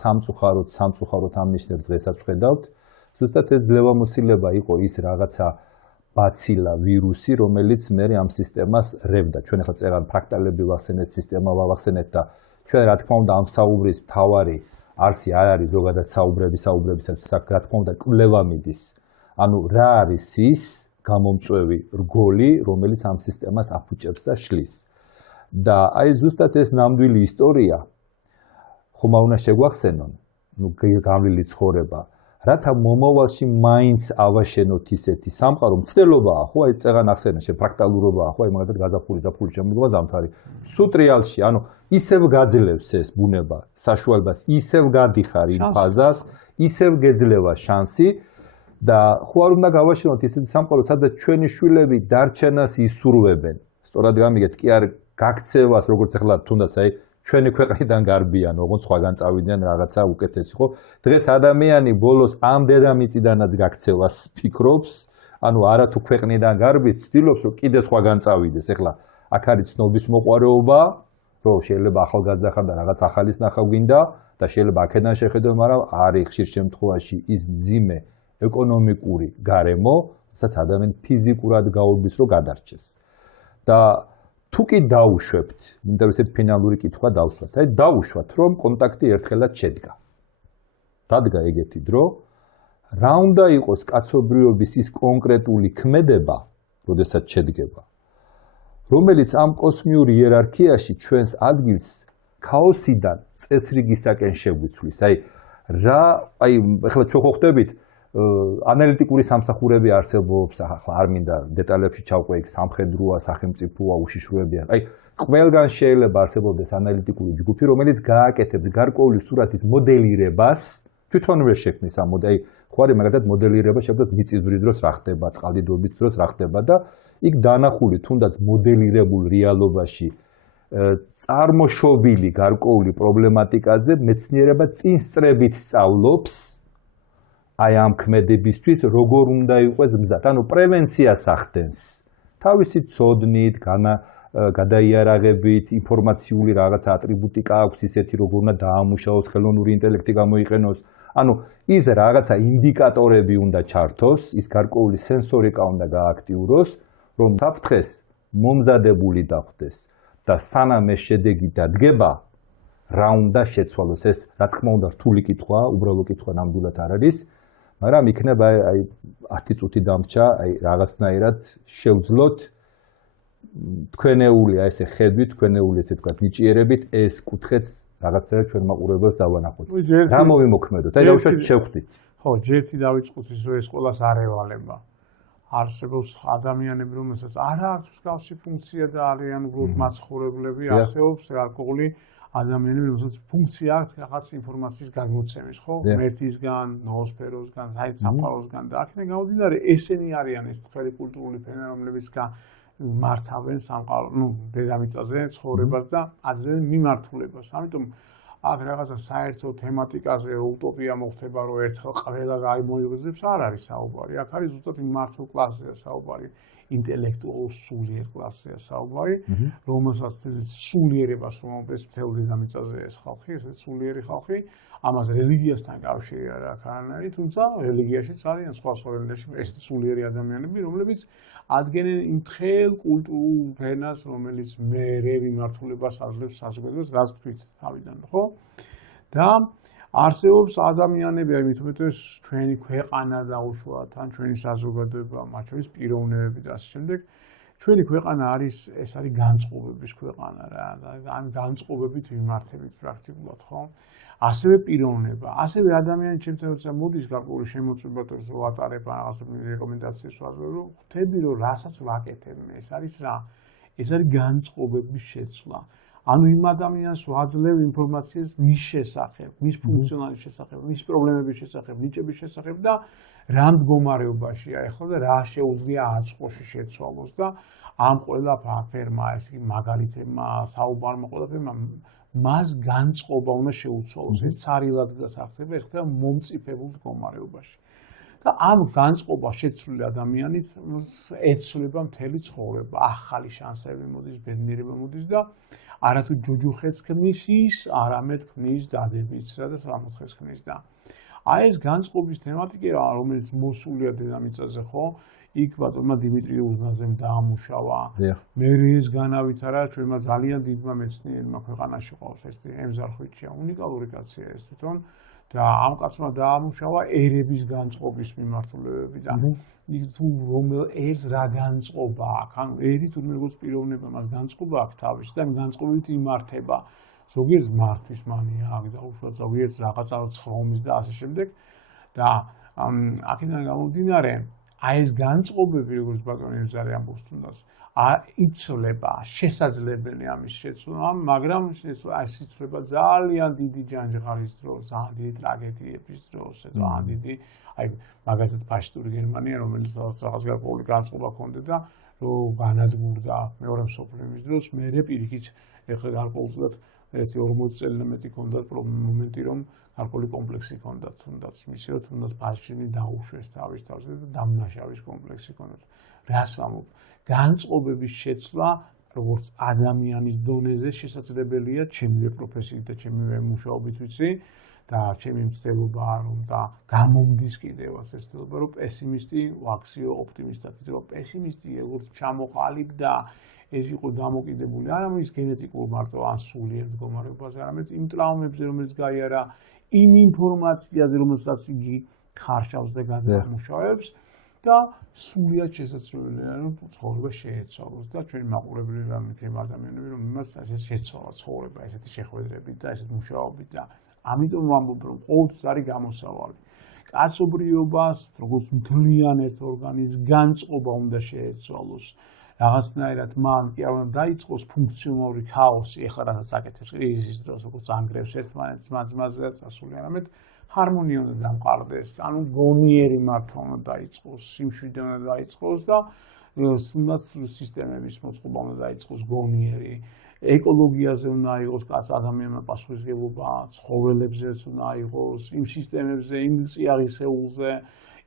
სამწუხაროდ ამნიშნებს დღესაც ვხედავთ, ზუსტად ეს ძლევამოსილება იყო ის რაღაცა ბაცილა, ვირუსი, რომელიც მე ამ სისტემას რევდა. ჩვენ ახლა წერან ფრაქტალები ვახსენეთ, სისტემა ვახსენეთ და ჩვენ რა თქმა უნდა ამ საუბრის მთავარი არსი არ არის ზოგადად საუბრებისათვის, რა თქმა უნდა კვლევა მიდის. ანუ რა არის ის გამომწვევი რგოლი, რომელიც ამ სისტემას აფუჭებს და შლის. და აი ზუსტად ეს ნამდვილი ისტორია ხომ არ უნდა შეგვახსენონ, გამლილი ცხოვრება, რათა მომავალში მაინც ავაშენოთ ისეთი სამყარო, მცდელობაა, ხო, აი წეგან ახსენე, ფრაქტალურობაა, ხო, აი მაგალითად გაზაფხული შემდგომა ზამთარი. სუტრიალში, ანუ ისევ გაძლევს ეს ბუნება საშუალებას, ისევ გადიხარ იმ ფაზას, ისევ გეძლევა შანსი და ხო არ უნდა გავაშენოთ ისეთი სამყარო, სადაც ჩვენი შვილები დარჩენას ისურვებენ. სწორად გამიგეთ, კი არ გაქცევას, როგორც ახლა თუნდაც აი ჩვენი ქვეყნიდან გარბიან, ოღონდ სხვაგან წავიდნენ რაღაცა უკეთესი, ხო? დღეს ადამიანი ბოლოს ამ დედამიწიდანაც გაქცევას ფიქრობს, ანუ არა თუ ქვეყნიდან გარბით, ცდილობს, რომ კიდე სხვაგან წავიდეს. ეხლა აქ არის ცნობის მოყვარეობა, რომ შეიძლება ახალგაზრდა ხარ და რაღაც ახალის ნახა გვინდა და შეიძლება აქედან შეხედო, მაგრამ არის ხშირ შემთხვევაში ის მძიმე ეკონომიკური გარემო, სადაც ადამიანი ფიზიკურად გაურბის, რომ გადარჩეს. და თუ კი დაუშვებთ, მინდა ისეთ ფინალური კითხვა დავსვათ. აი დაუშვათ, რომ კონტაქტი ერთხელაც შედგა. დადგა ეგეთი დრო, რა უნდა იყოს კაცობრიობის ის კონკრეტული ქმედება, როდესაც შედგება, რომელიც ამ კოსმიურ იერარქიაში ჩვენს ადგილს ქაოსიდან წესრიგისაკენ შეგვიცვლის. აი ახლა ჩვენ ხო ხვდებით ანალიტიკური სამსახურები არსებობს, ახლა არ მინდა დეტალებში ჩავყვე, იქ სამხედროა, სახელმწიფოა, უშიშროებია. აი ყველგან შეიძლება არსებობდეს ანალიტიკური ჯგუფი, რომელიც გააკეთებს გარკვეული სურათის მოდელირებას, თვითონვე შექმნის ამ მოდელი. ხო არის მაგალითად მოდელირება შეგვიძლია მიწისძვრის დროს რა ხდება, წყალდიდობის დროს რა ხდება და იქ დანახული თუნდაც მოდელირებულ რეალობაში წარმოშობილი გარკვეული პრობლემატიკაზე მეცნიერება წინსწრებით სწავლობს აი ამ ქმედებისთვის როგორ უნდა იყოს მზად. ანუ პრევენციას ახდენს. თავისი ცოდნით, გადაიარაღებით, ინფორმაციული რაღაც ატრიბუტიკა აქვს ისეთი, როგორ უნდა დაამუშავოს, ხელოვნური ინტელექტი გამოიყენოს. ანუ ის რაღაცა ინდიკატორები უნდა ჩართოს, ის გარკვეული სენსორიკა უნდა გააქტიუროს, რომ საფრთხეს მომზადებული დახვდეს და სანამ ეს შედეგი დადგება, რა უნდა შეცვალოს. ეს რა თქმა უნდა რთული კითხვაა, უბრალო კითხვა ნამდვილად არ არის. მაგრამ იქნება აი 10 წუთი დამრჩა, აი რაღაცნაირად შევძლოთ თქვენეული აი ესე ხედვით, თქვენეული ესე თქვა ნიჭიერებით ეს კუთხეც რაღაცნაირად ჩვენ მაყურებელს დავანახოთ. რა მოვიმოქმედოთ? აი დავუშვათ შევხვდით. ხო, ჯერთი დავიწყოთ ის რომ ეს ყველას არ ევალება. არსებობს ადამიანები, რომელსაც არ აქვს მსგავსი ფუნქცია და არიან უბრალოდ მაცხოვრებლები, არსებობს გარკვეული ადამიანები, რომელსაც ფუნქცია აქვს რაღაც ინფორმაციის გადმოცემის, ხო? მერთისგან, ნოოსფეროსგან, საით საფაროსგან და აქედან გამომდინარე, ესენი არიან ეს თქვენი კულტურული ფენა, რომლებიც მართავენ სამყარო, დედამიწაზე ცხოვრებას და აძლევენ მიმართულებას. ამიტომ აქ რაღაცა საერთო თემატიკაზე უტოპია მოხდება, რომ ერთხელ ყველა გამოიღვიძებს, არ არის საუბარი. აქ არის ზუსტად მიმართულ კლასზეა საუბარი. ინტელექტუალურ სულიერ კლასზეა საუბარი, რომელსაც სულიერებას რომლის მთელ დედამიწაზე ეს ხალხი, ესეც სულიერი ხალხი, ამას რელიგიასთან კავშირი არ აქვს არანაირი, თუმცა რელიგიაშიც არიან სხვა რელიგიაში ეს სულიერი ადამიანები, რომლებიც ადგენენ იმ მთელ კულტურულ ფენას, რომელიც მერე მიმართულებას აძლევს საზოგადოებას, რაც თქვით თავიდან, ხო? და არსებობს ადამიანები, აი მithumetes ჩვენი ქვეყანა დაუშვათ, ან ჩვენი საზოგადოება, მათ შორის პიროვნებები და ასე შემდეგ. ჩვენი ქვეყანა არის, ეს არის განწყობების ქვეყანა რა. ან განწყობებით მიმართებით პრაქტიკულად, ხო? ასევე პიროვნება, ასევე ადამიანი ჩემთვის მოდის გარკვეული შემოწმებაც ვატარებ რაღაც რეკომენდაციას ვაძლევ, რომ ხვდები რომ რასაც ვაკეთებ მე, ეს არის რა? ეს არის განწყობების შეცვლა. ანუ იმ ადამიანს ვაძლევ ინფორმაციას მის შესახებ, მის ფუნქციონალის შესახებ, მის პრობლემების შესახებ, ნიჭების შესახებ და რა მდგომარეობაშია ახლა და რა შეუძლია აწყოში შეცვალოს და ამ ყველა ფერმა, ეს მაგალითებმა, საუბარმა, ყველაფერმა მას განწყობა უნდა შეუცვალოს. ეს ცარილად გასახდება, ეს ხდება მომწიფებულ მდგომარეობაში. და ამ განწყობა შეცვლილი ადამიანის ეცვლება მთელი ცხოვრება, ახალი შანსები მოდის, ბედნიერება მოდის და არათუ ჯოჯოხეთს ქმნის ის, არამედ ქმნის დადებითს და სამოთხეს ქმნის და აი ეს განწყობის თემატიკა, რომელიც მოსულია დედამიწაზე, ხო? იქ ბატონმა დიმიტრი უზნაძემ დაამუშავა. მე ეს განავითარა ჩვენმა ძალიან დიდმა მეცნიერმა ქვეყანაში ყავს ეს ემზარხვიჩია, უნიკალური კაცია ეს თვითონ და ამ კაცმა დაამუშავა ერების განწყობის მიმართულებები და იქ თუ რომელ ერს რა განწყობა აქვს, ანუ ერი თურმე როგორც პიროვნება მას განწყობა აქვს თავისი და განწყობით იმართება. ზოგიერთს მართვის მანია აქვს და უშუალოდ ზოგიერთს რაღაცა ცხრომის და ასე შემდეგ და აქედან გამომდინარე აი ეს განწყობები როგორც ბატონი ემზარე ამბობს თუნდაც იცვლება შესაძლებელი ამის შეცვლა მაგრამ ეს იცვლება ძალიან დიდი ჯანჯღარის დროს ძალიან დიდი ტრაგედიების დროს ძალიან დიდი აი მაგალითად ფაშისტური გერმანია რომელიც რაღაც გარკვეული განწყობა ჰქონდა და რომ განადგურდა მეორე მსოფლიო ომის დროს მე პირიქით ეხლა გარკვეულწილად 40 წელი მეტი ჰქონდათ მომენტი რომ გარკვეული კომპლექსი ჰქონდათ თუნდაც მისი რომ თუნდაც ფაშიზმი დაუშვეს თავის თავზე და დამნაშავის კომპლექსი ჰქონდათ რას ვამბობ განწყობების შეცვლა როგორც ადამიანის დონეზე შესაძლებელია ჩემი პროფესიით და ჩემი მუშაობით ვიცი და ჩემი მცდელობა რომ და გამომდის კიდევაც ეს ცდელობა რომ პესიმისტი ვაქციო ოპტიმისტად რომ პესიმისტი როგორც ჩამოყალიბდა ეს იყო დამოკიდებული არა მის გენეტიკურ მარტო ან სულიერ მდგომარეობაზე, არამედ იმ ტრავმებზე, რომელიც გაიარა, იმ ინფორმაციაზე, რომელსაც იგი ხარშავს და გადამუშავებს და სულიად შესაძლებელია, რომ ცხოვრება შეეცვალოს და ჩვენი მაყურებელი რამე ადამიანები, რომ იმას ასე შეცვალა ცხოვრება, ესეთი შეხვედრებით და ესეთ მუშაობით და ამიტომ ვამბობ, რომ ყოველთვის არის გამოსავალი. კაცობრიობას, როგორც მთლიან ერთ ორგანიზმს განწყობა უნდა შეეცვალოს. რაღაცნაირად მან კი არ უნდა დაიწყოს ფუნქციონალური ქაოსი, ეხლა რასაც აკეთებს კრიზისის დროს, როგორც ანგრევს ერთმანეთს მასმაზე წასული, არამედ ჰარმონია უნდა დამყარდეს, ანუ გონიერი მართვა უნდა დაიწყოს, სიმშვიდე უნდა დაიწყოს და თუნდაც სისტემების მოწყობა უნდა დაიწყოს გონიერი, ეკოლოგიაზე უნდა იყოს კაც ადამიანმა პასუხისმგებლობა, ცხოველებზეც უნდა იყოს, იმ სისტემებზე, იმ წიაღისეულზე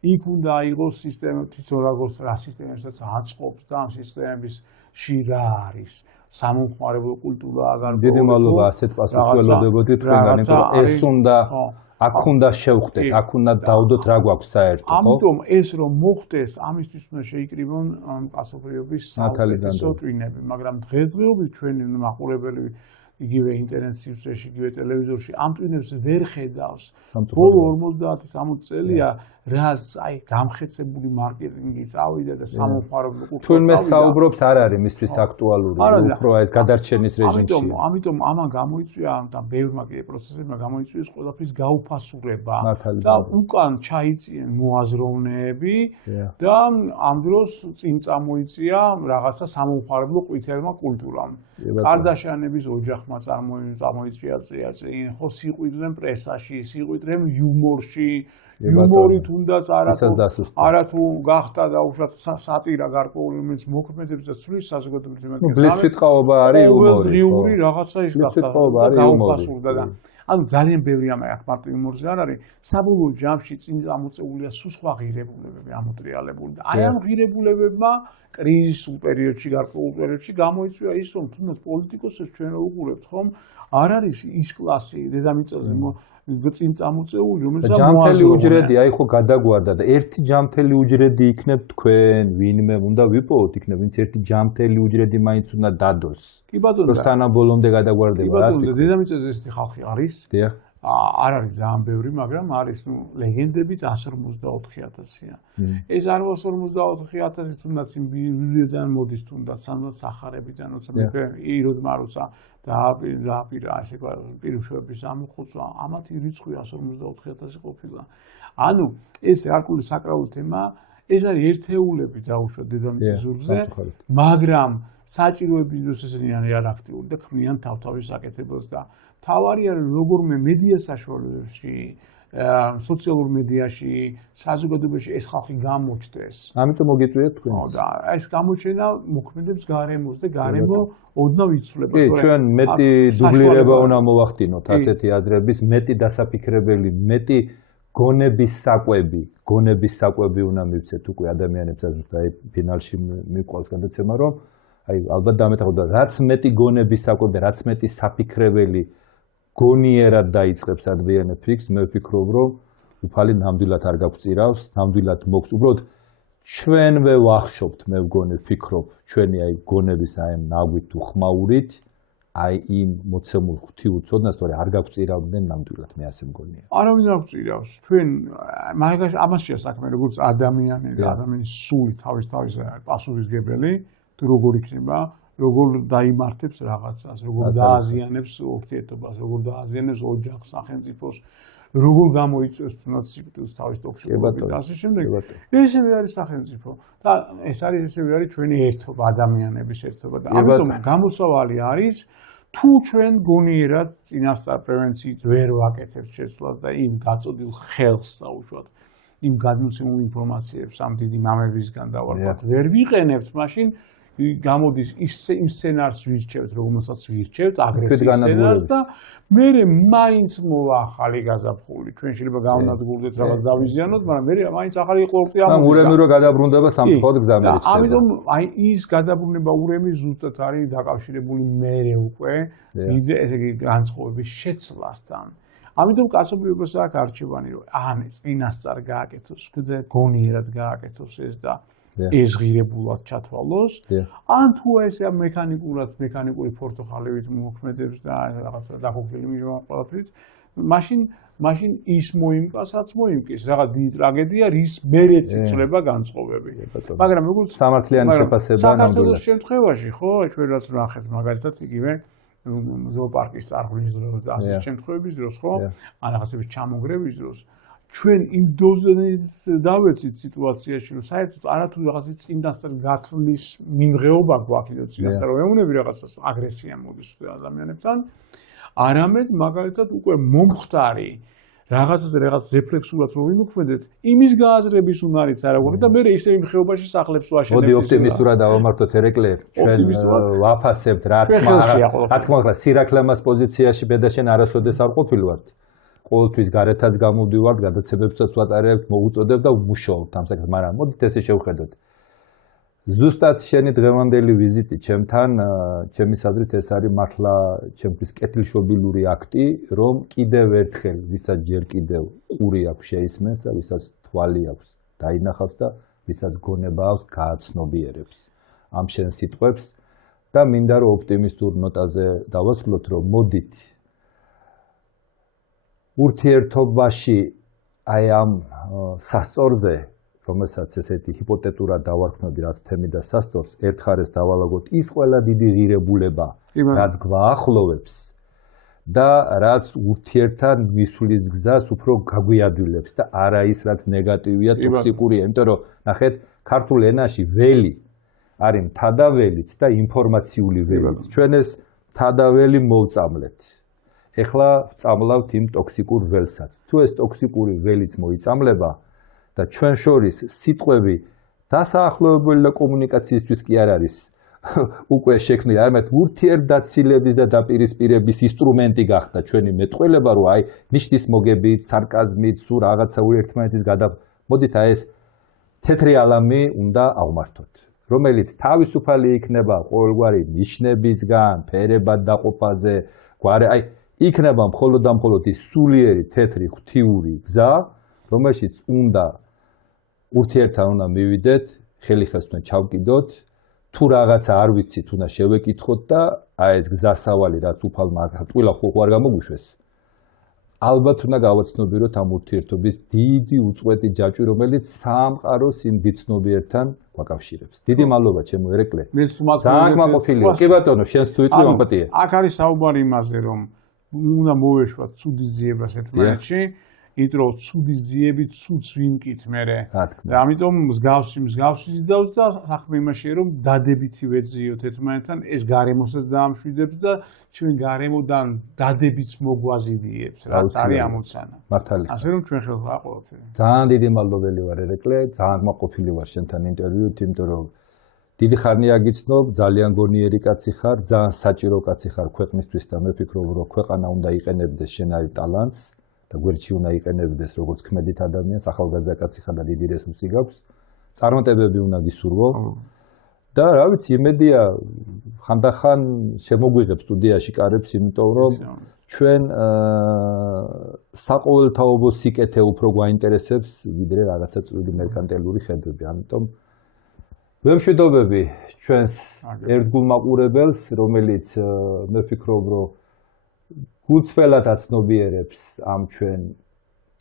იქ უნდა აიღოს სისტემა თვითონ როგორც რა სისტემებსაც აწყობს და ამ სისტემების შირა არის სამომხმარებლო კულტურა გარკვეული დიდი მადლობა ასეთ პასუხს ველოდებოდი თქვენგან იმიტომ რომ ეს უნდა აქ უნდა შევხვდეთ აქ უნდა დავდოთ რა გვაქვს საერთო ხო ამიტომ ეს რომ მოხდეს ამისთვის უნდა შეიკრიბონ კაცობრიობის საუკეთესო ტვინები მაგრამ დღესდღეობით ჩვენი მაყურებელი იგივე ინტერნეტ სივრცეში, იგივე ტელევიზორში ამ ტვინებს ვერ ხედავს. ბოლო 50-60 წელია რაც აი გამხეცებული მარკეტინგი წავიდა და სამომხმარებლო კულტურა თუნმე საუბრობს არ არის მისთვის აქტუალური, უფრო ეს გადარჩენის რეჟიმში. ამიტომ ამან გამოიწვია და ბევრმა კი პროცესებმა გამოიწვიეს ყველაფრის გაუფასურება და უკან ჩაიწიენ მოაზროვნეები და ამ დროს წინ წამოიწია რაღაცა სამომხმარებლო ყვითელმა კულტურამ. კარდაშიანების ოჯახმა წამოიწია წინ, ხო სიყვიდნენ პრესაში, სიყვიდნენ იუმორში, იუმორი თუნდაც არათუ გახდა დაუშვათ სატირა გარკვეული რომელიც მოქმედებს და ცვლის საზოგადოებრივ თემატიკას. ბლიცვიტყაობა არის იუმორი. დღიური რაღაცა ის გახდა გაუფასურდა და ანუ ძალიან ბევრი ამაი აქ მარტო იუმორზე არ არის. საბოლოო ჯამში წინ წამოწეულია სულ სხვა ღირებულებები ამოტრიალებული და აი ამ ღირებულებებმა კრიზისულ პერიოდში, გარკვეულ პერიოდში გამოიწვია ის, რომ თუნდაც პოლიტიკოსებს ჩვენ რო უყურებთ, ხომ არ არის ის კლასი დედამიწაზე წინ წამოწეული, რომელიც ჯამთელი უჯრედი, აი ხო გადაგვარდა და ერთი ჯამთელი უჯრედი იქნებ თქვენ, ვინმე უნდა ვიპოვოთ იქნებ, ვინც ერთი ჯამთელი უჯრედი მაინც უნდა დადოს. კი ბატონო, რომ სანამ ბოლომდე გადაგვარდება, რას ვიქნებ? დედამიწაზე ესეთი ხალხი არის? დიახ. არ არის ძალიან ბევრი, მაგრამ არის, ლეგენდებით 154,000-ია. ეს 154,000 თუნდაც იმ ბიბლიოდან მოდის, თუნდაც სახარებიდან, როცა მეფე იროდ მარუცა დააპირა ასე პირუშოების ამოხოცვა, ამათი რიცხვი 154,000 ყოფილა. ანუ ეს არკული საკრალური თემა, ეს არის ერთეულები დაუშვათ დედამიწის ზურგზე, მაგრამ საჭიროების დროს ესენი არ აქტიური და ქმნიან თავთავის საკეთებელს და თავარი არის როგორმე მედია საშუალებებში, სოციალურ მედიაში, საზოგადოებაში ეს ხალხი გამოჩნდეს. ამიტომ მოგიწვიეთ თქვენ. და ეს გამოჩენა მოქმედებს გარემოს და გარემო ოდნავ იცვლება. კი, ჩვენ მეტი დუბლირება უნდა მოვახდინოთ ასეთი აზრების, მეტი დასაფიქრებელი, მეტი გონების საკვები უნდა მივცეთ უკვე ადამიანებსაც ზუსტად ფინალში მიყვალს გადაცემა რომ აი ალბათ დამეთახოთ რაც მეტი გონების საკვები რაც მეტი საფიქრებელი გონიერად დაიწყებს ადამიანებს ფიქს მე ვფიქრობ რომ უფალი ნამდვილად არ გაგვწირავს ნამდვილად მოქვს უბრალოდ ჩვენვე ვახშობთ მე ვგონი ვფიქრობ ჩვენი აი გონების აი ნაგვით თუ ხმაურით აი იმ მოცემულ ღვთიუცოდნას თორე არ გაგვწირავდნენ ნამდვილად მე ასე მგონია არავინ არ გვწირავს ჩვენ მაგაში ამაშია საქმე როგორც ადამიანის სული თავის პასუხისგებელი თუ როგორ იქნება როგორ დაიმართებს რაღაცას როგორ დააზიანებს ურთიერთობას როგორ დააზიანებს ოჯახს სახელმწიფოს როგორ გამოიწვევს თუნდაც სიკვდილს თავის ტოქსიკობით და ასე შემდეგ ესევე არის სახელმწიფო და ეს არის ესევე არის ჩვენი ერთობა ადამიანების ერთობა და ამიტომ გამოსავალი არის თუ ჩვენ გონიერად წინასწარ პრევენციით ვერ ვაკეთებთ შეცვლას და იმ გაწოდილ ხელს საუშვად იმ გადმოცემულ ინფორმაციებს ამ დიდი მამებისგან დავარქვათ ვერ ვიყენებთ მაშინ გამოდის იმ სცენარს ვირჩევთ რომელსაც ვირჩევთ აგრესიის სცენარს და მე მაინც მოვა ახალი გაზაფხული ჩვენ შეიძლება გავნადგურდეთ რაღაც დავიზიანოთ მაგრამ მე მაინც ახალი ყორტი ამოდის ურემი რო გადაბრუნდება სამწუხაროდ გზა მერჩდება ამიტომ აი ის გადაბრუნება ურემი ზუსტად არის დაკავშირებული მე უკვე ესე იგი განწყობების შეცვლასთან ამიტომ კაცობრიობას აქვს არჩევანი რომ ან წინასწარ გააკეთოს კიდე გონიერად გააკეთოს ეს და ეს ღირებულად ჩათვალოს ან თუ ესე მექანიკური პორტოხალივით მოქმედებს და რაღაცა დახოქილი მიღწევით მაშინ ის მოიმკასაც მოიმკის რაღაც დიდი ტრაგედია რის მერეც იწლება განწყობები მაგრამ როგორც სამართლიანი შეფასება საქართველოს შემთხვევაში ხო ჩვენ რაც ნახეთ მაგალითად იგივე ზოოპარკის წარღვლის დროს და ასეთ შემთხვევების დროს ხო ან რაღაცების ჩამონგრევის დროს ჩვენ იმ დოზით დავეცით სიტუაციაში რომ საერთოდ არათუ რაღაცის წინასწარ გათვლის მიმღეობა გვაქვს წინასწარ რომ ეუნები რაღაცას აგრესია მოდის ადამიანებთან არამედ მაგალითად უკვე მომხდარი რაღაცაზე რაღაც რეფლექსულად რომ ვიმოქმედეთ იმის გააზრების უნარიც არა გვაქვს და მე ისე იმ ხეობაში სახლებს ვაშენებთ მოდი ოპტიმისტურად დავამართოთ ერეკლე ჩვენ ვაფასებთ რა თქმა უნდა სირაკლემას პოზიციაში ბედაშენ არასოდეს არ ყოფილვართ ყოველთვის გარეთაც გამოვდივართ, გადაცემებსაც ვატარებთ, მოუწოდებთ და ვმუშაობთ ამ საკითხს, მაგრამ მოდით ესე შევხედოთ. ზუსტად შენი დღევანდელი ვიზიტი ჩემთან, ჩემის აზრით ეს არის მართლა ჩემთვის კეთილშობილური აქტი, რომ კიდევ ერთხელ, ვისაც ჯერ კიდევ ყური აქვს შეისმენს და ვისაც თვალი აქვს დაინახავს და ვისაც გონება აქვს გააცნობიერებს ამ შენ სიტყვებს და მინდა რომ ოპტიმისტურ ნოტაზე დავასრულოთ, რომ მოდით ურთიერთობაში აი ამ სასწორზე, რომელსაც ესეთი ჰიპოთეტურად დავარქმევდი, რაც თემი და სასწორს, ერთხარეს დავალაგოთ ის ყველა დიდი ღირებულება, რაც გვაახლოვებს და რაც ურთიერთან მისვლის გზას უფრო გაგვიადვილებს და არა ის, რაც ნეგატივია, ტოქსიკურია, იმიტომ რომ ნახეთ, ქართულ ენაში ველი არის მთადაველიც და ინფორმაციული ველიც. ჩვენ ეს მთადაველი მოვწამლეთ. ეხლა ვწამლავთ იმ ტოქსიკურ ველსაც. თუ ეს ტოქსიკური ველიც მოიწამლება და ჩვენ შორის სიტყვები დასაახლოებელი და კომუნიკაციისთვის კი არ არის უკვე შექმნილი, არამედ ურთიერთდაცილების და დაპირისპირების ინსტრუმენტი გახდა ჩვენი მეტყველება, რომ აი ნიშნის მოგებით, სარკაზმით, სულ რაღაცა ერთმანეთის მოდით აი ეს თეთრი ალამი უნდა ავმართოთ, რომელიც თავისუფალი იქნება ყოველგვარი ნიშნებისგან, ფერებად დაყოფაზე, გვარი აი იქნება მხოლოდ და მხოლოდ ის სულიერი თეთრი ღვთიური გზა, რომელშიც უნდა ურთიერთთან უნდა მივიდეთ, ხელი ხელს უნდა ჩავკიდოთ, თუ რაღაცა არ ვიცით, უნდა შევეკითხოთ და აი ეს გზასავალი, რაც უფალმა ტყუილა ხო არ გამოგვიშვეს. ალბათ უნდა გავაცნობიეროთ ამ ურთიერთობის დიდი უწყვეტი ჯაჭვი, რომელიც სამყაროს იმ დიდ ცნობიერთან გვაკავშირებს. დიდი მადლობა ჩემო ერეკლე. ძალიან გმაყოფილი ვარ. კი ბატონო, შენს თუ იტყვი ამპატია. აქ არის საუბარი იმაზე, რომ უნდა მოვეშვათ ცუდის ძიებას ერთმანეთში, იმიტომ რომ ცუდის ძიებით ცუდს ვიმკით მერე. და ამიტომ მსგავსი ზიდავს და საქმე იმაშია, რომ დადებითი ვეძიოთ ერთმანეთთან, ეს გარემოსაც დაამშვიდებს და ჩვენ გარემოდან დადებიც მოგვაზიდიებს, რაც არის ამოცანა. მართალია. ასე რომ ჩვენ ხელს ვაყოლოთ. ძალიან დიდი მადლობელი ვარ ერეკლე, ძალიან გმაყოფილი ვარ შენთან ინტერვიუით, იმიტომ რომ დიდი ხანია გიცნობ, ძალიან გონიერი კაცი ხარ, ძალიან საჭირო კაცი ხარ ქვეყნისთვის და მე ვფიქრობ, რომ ქვეყანა უნდა იყენებდეს შენ არის ტალანტს და და გვერდში უნდა იყენებდეს როგორც ქმედით ადამიანს, ახალგაზრდა კაცი ხარ და დიდი რესურსი გაქვს, წარმატებები უნდა გისურვო. და რა ვიცი, იმედია ხანდახან შემოგვიღებ სტუდიაში კარებს, იმიტომ რომ ჩვენ საყოველთაობო სიკეთე უფრო გვაინტერესებს, ვიდრე რაღაცა წვრილი მერკანტილური ხედვები. ამიტომ ვემშვიდობები ჩვენს ერთგულ მაყურებელს, რომელიც მე ვფიქრობ, რომ გულწრფელად აცნობიერებს ამ ჩვენ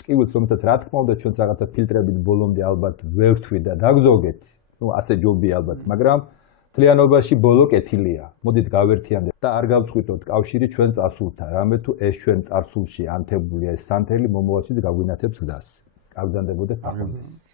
ტკივილს, რომელსაც რა თქმა უნდა ჩვენც რაღაცა ფილტრებით ბოლომდე ალბათ ვერთვით და დაგზოგეთ. ასე ჯობია ალბათ, მაგრამ მთლიანობაში ბოლო კეთილია. მოდით გავერთიანდეთ და არ გავწყვიტოთ კავშირი ჩვენ წარსულთან. რამე თუ ეს ჩვენ წარსულში ანთებულია ეს სანთელი მომავალშიც გაგვინათებს გზას. გავგზავნებოდეთ ახალგაზრდას.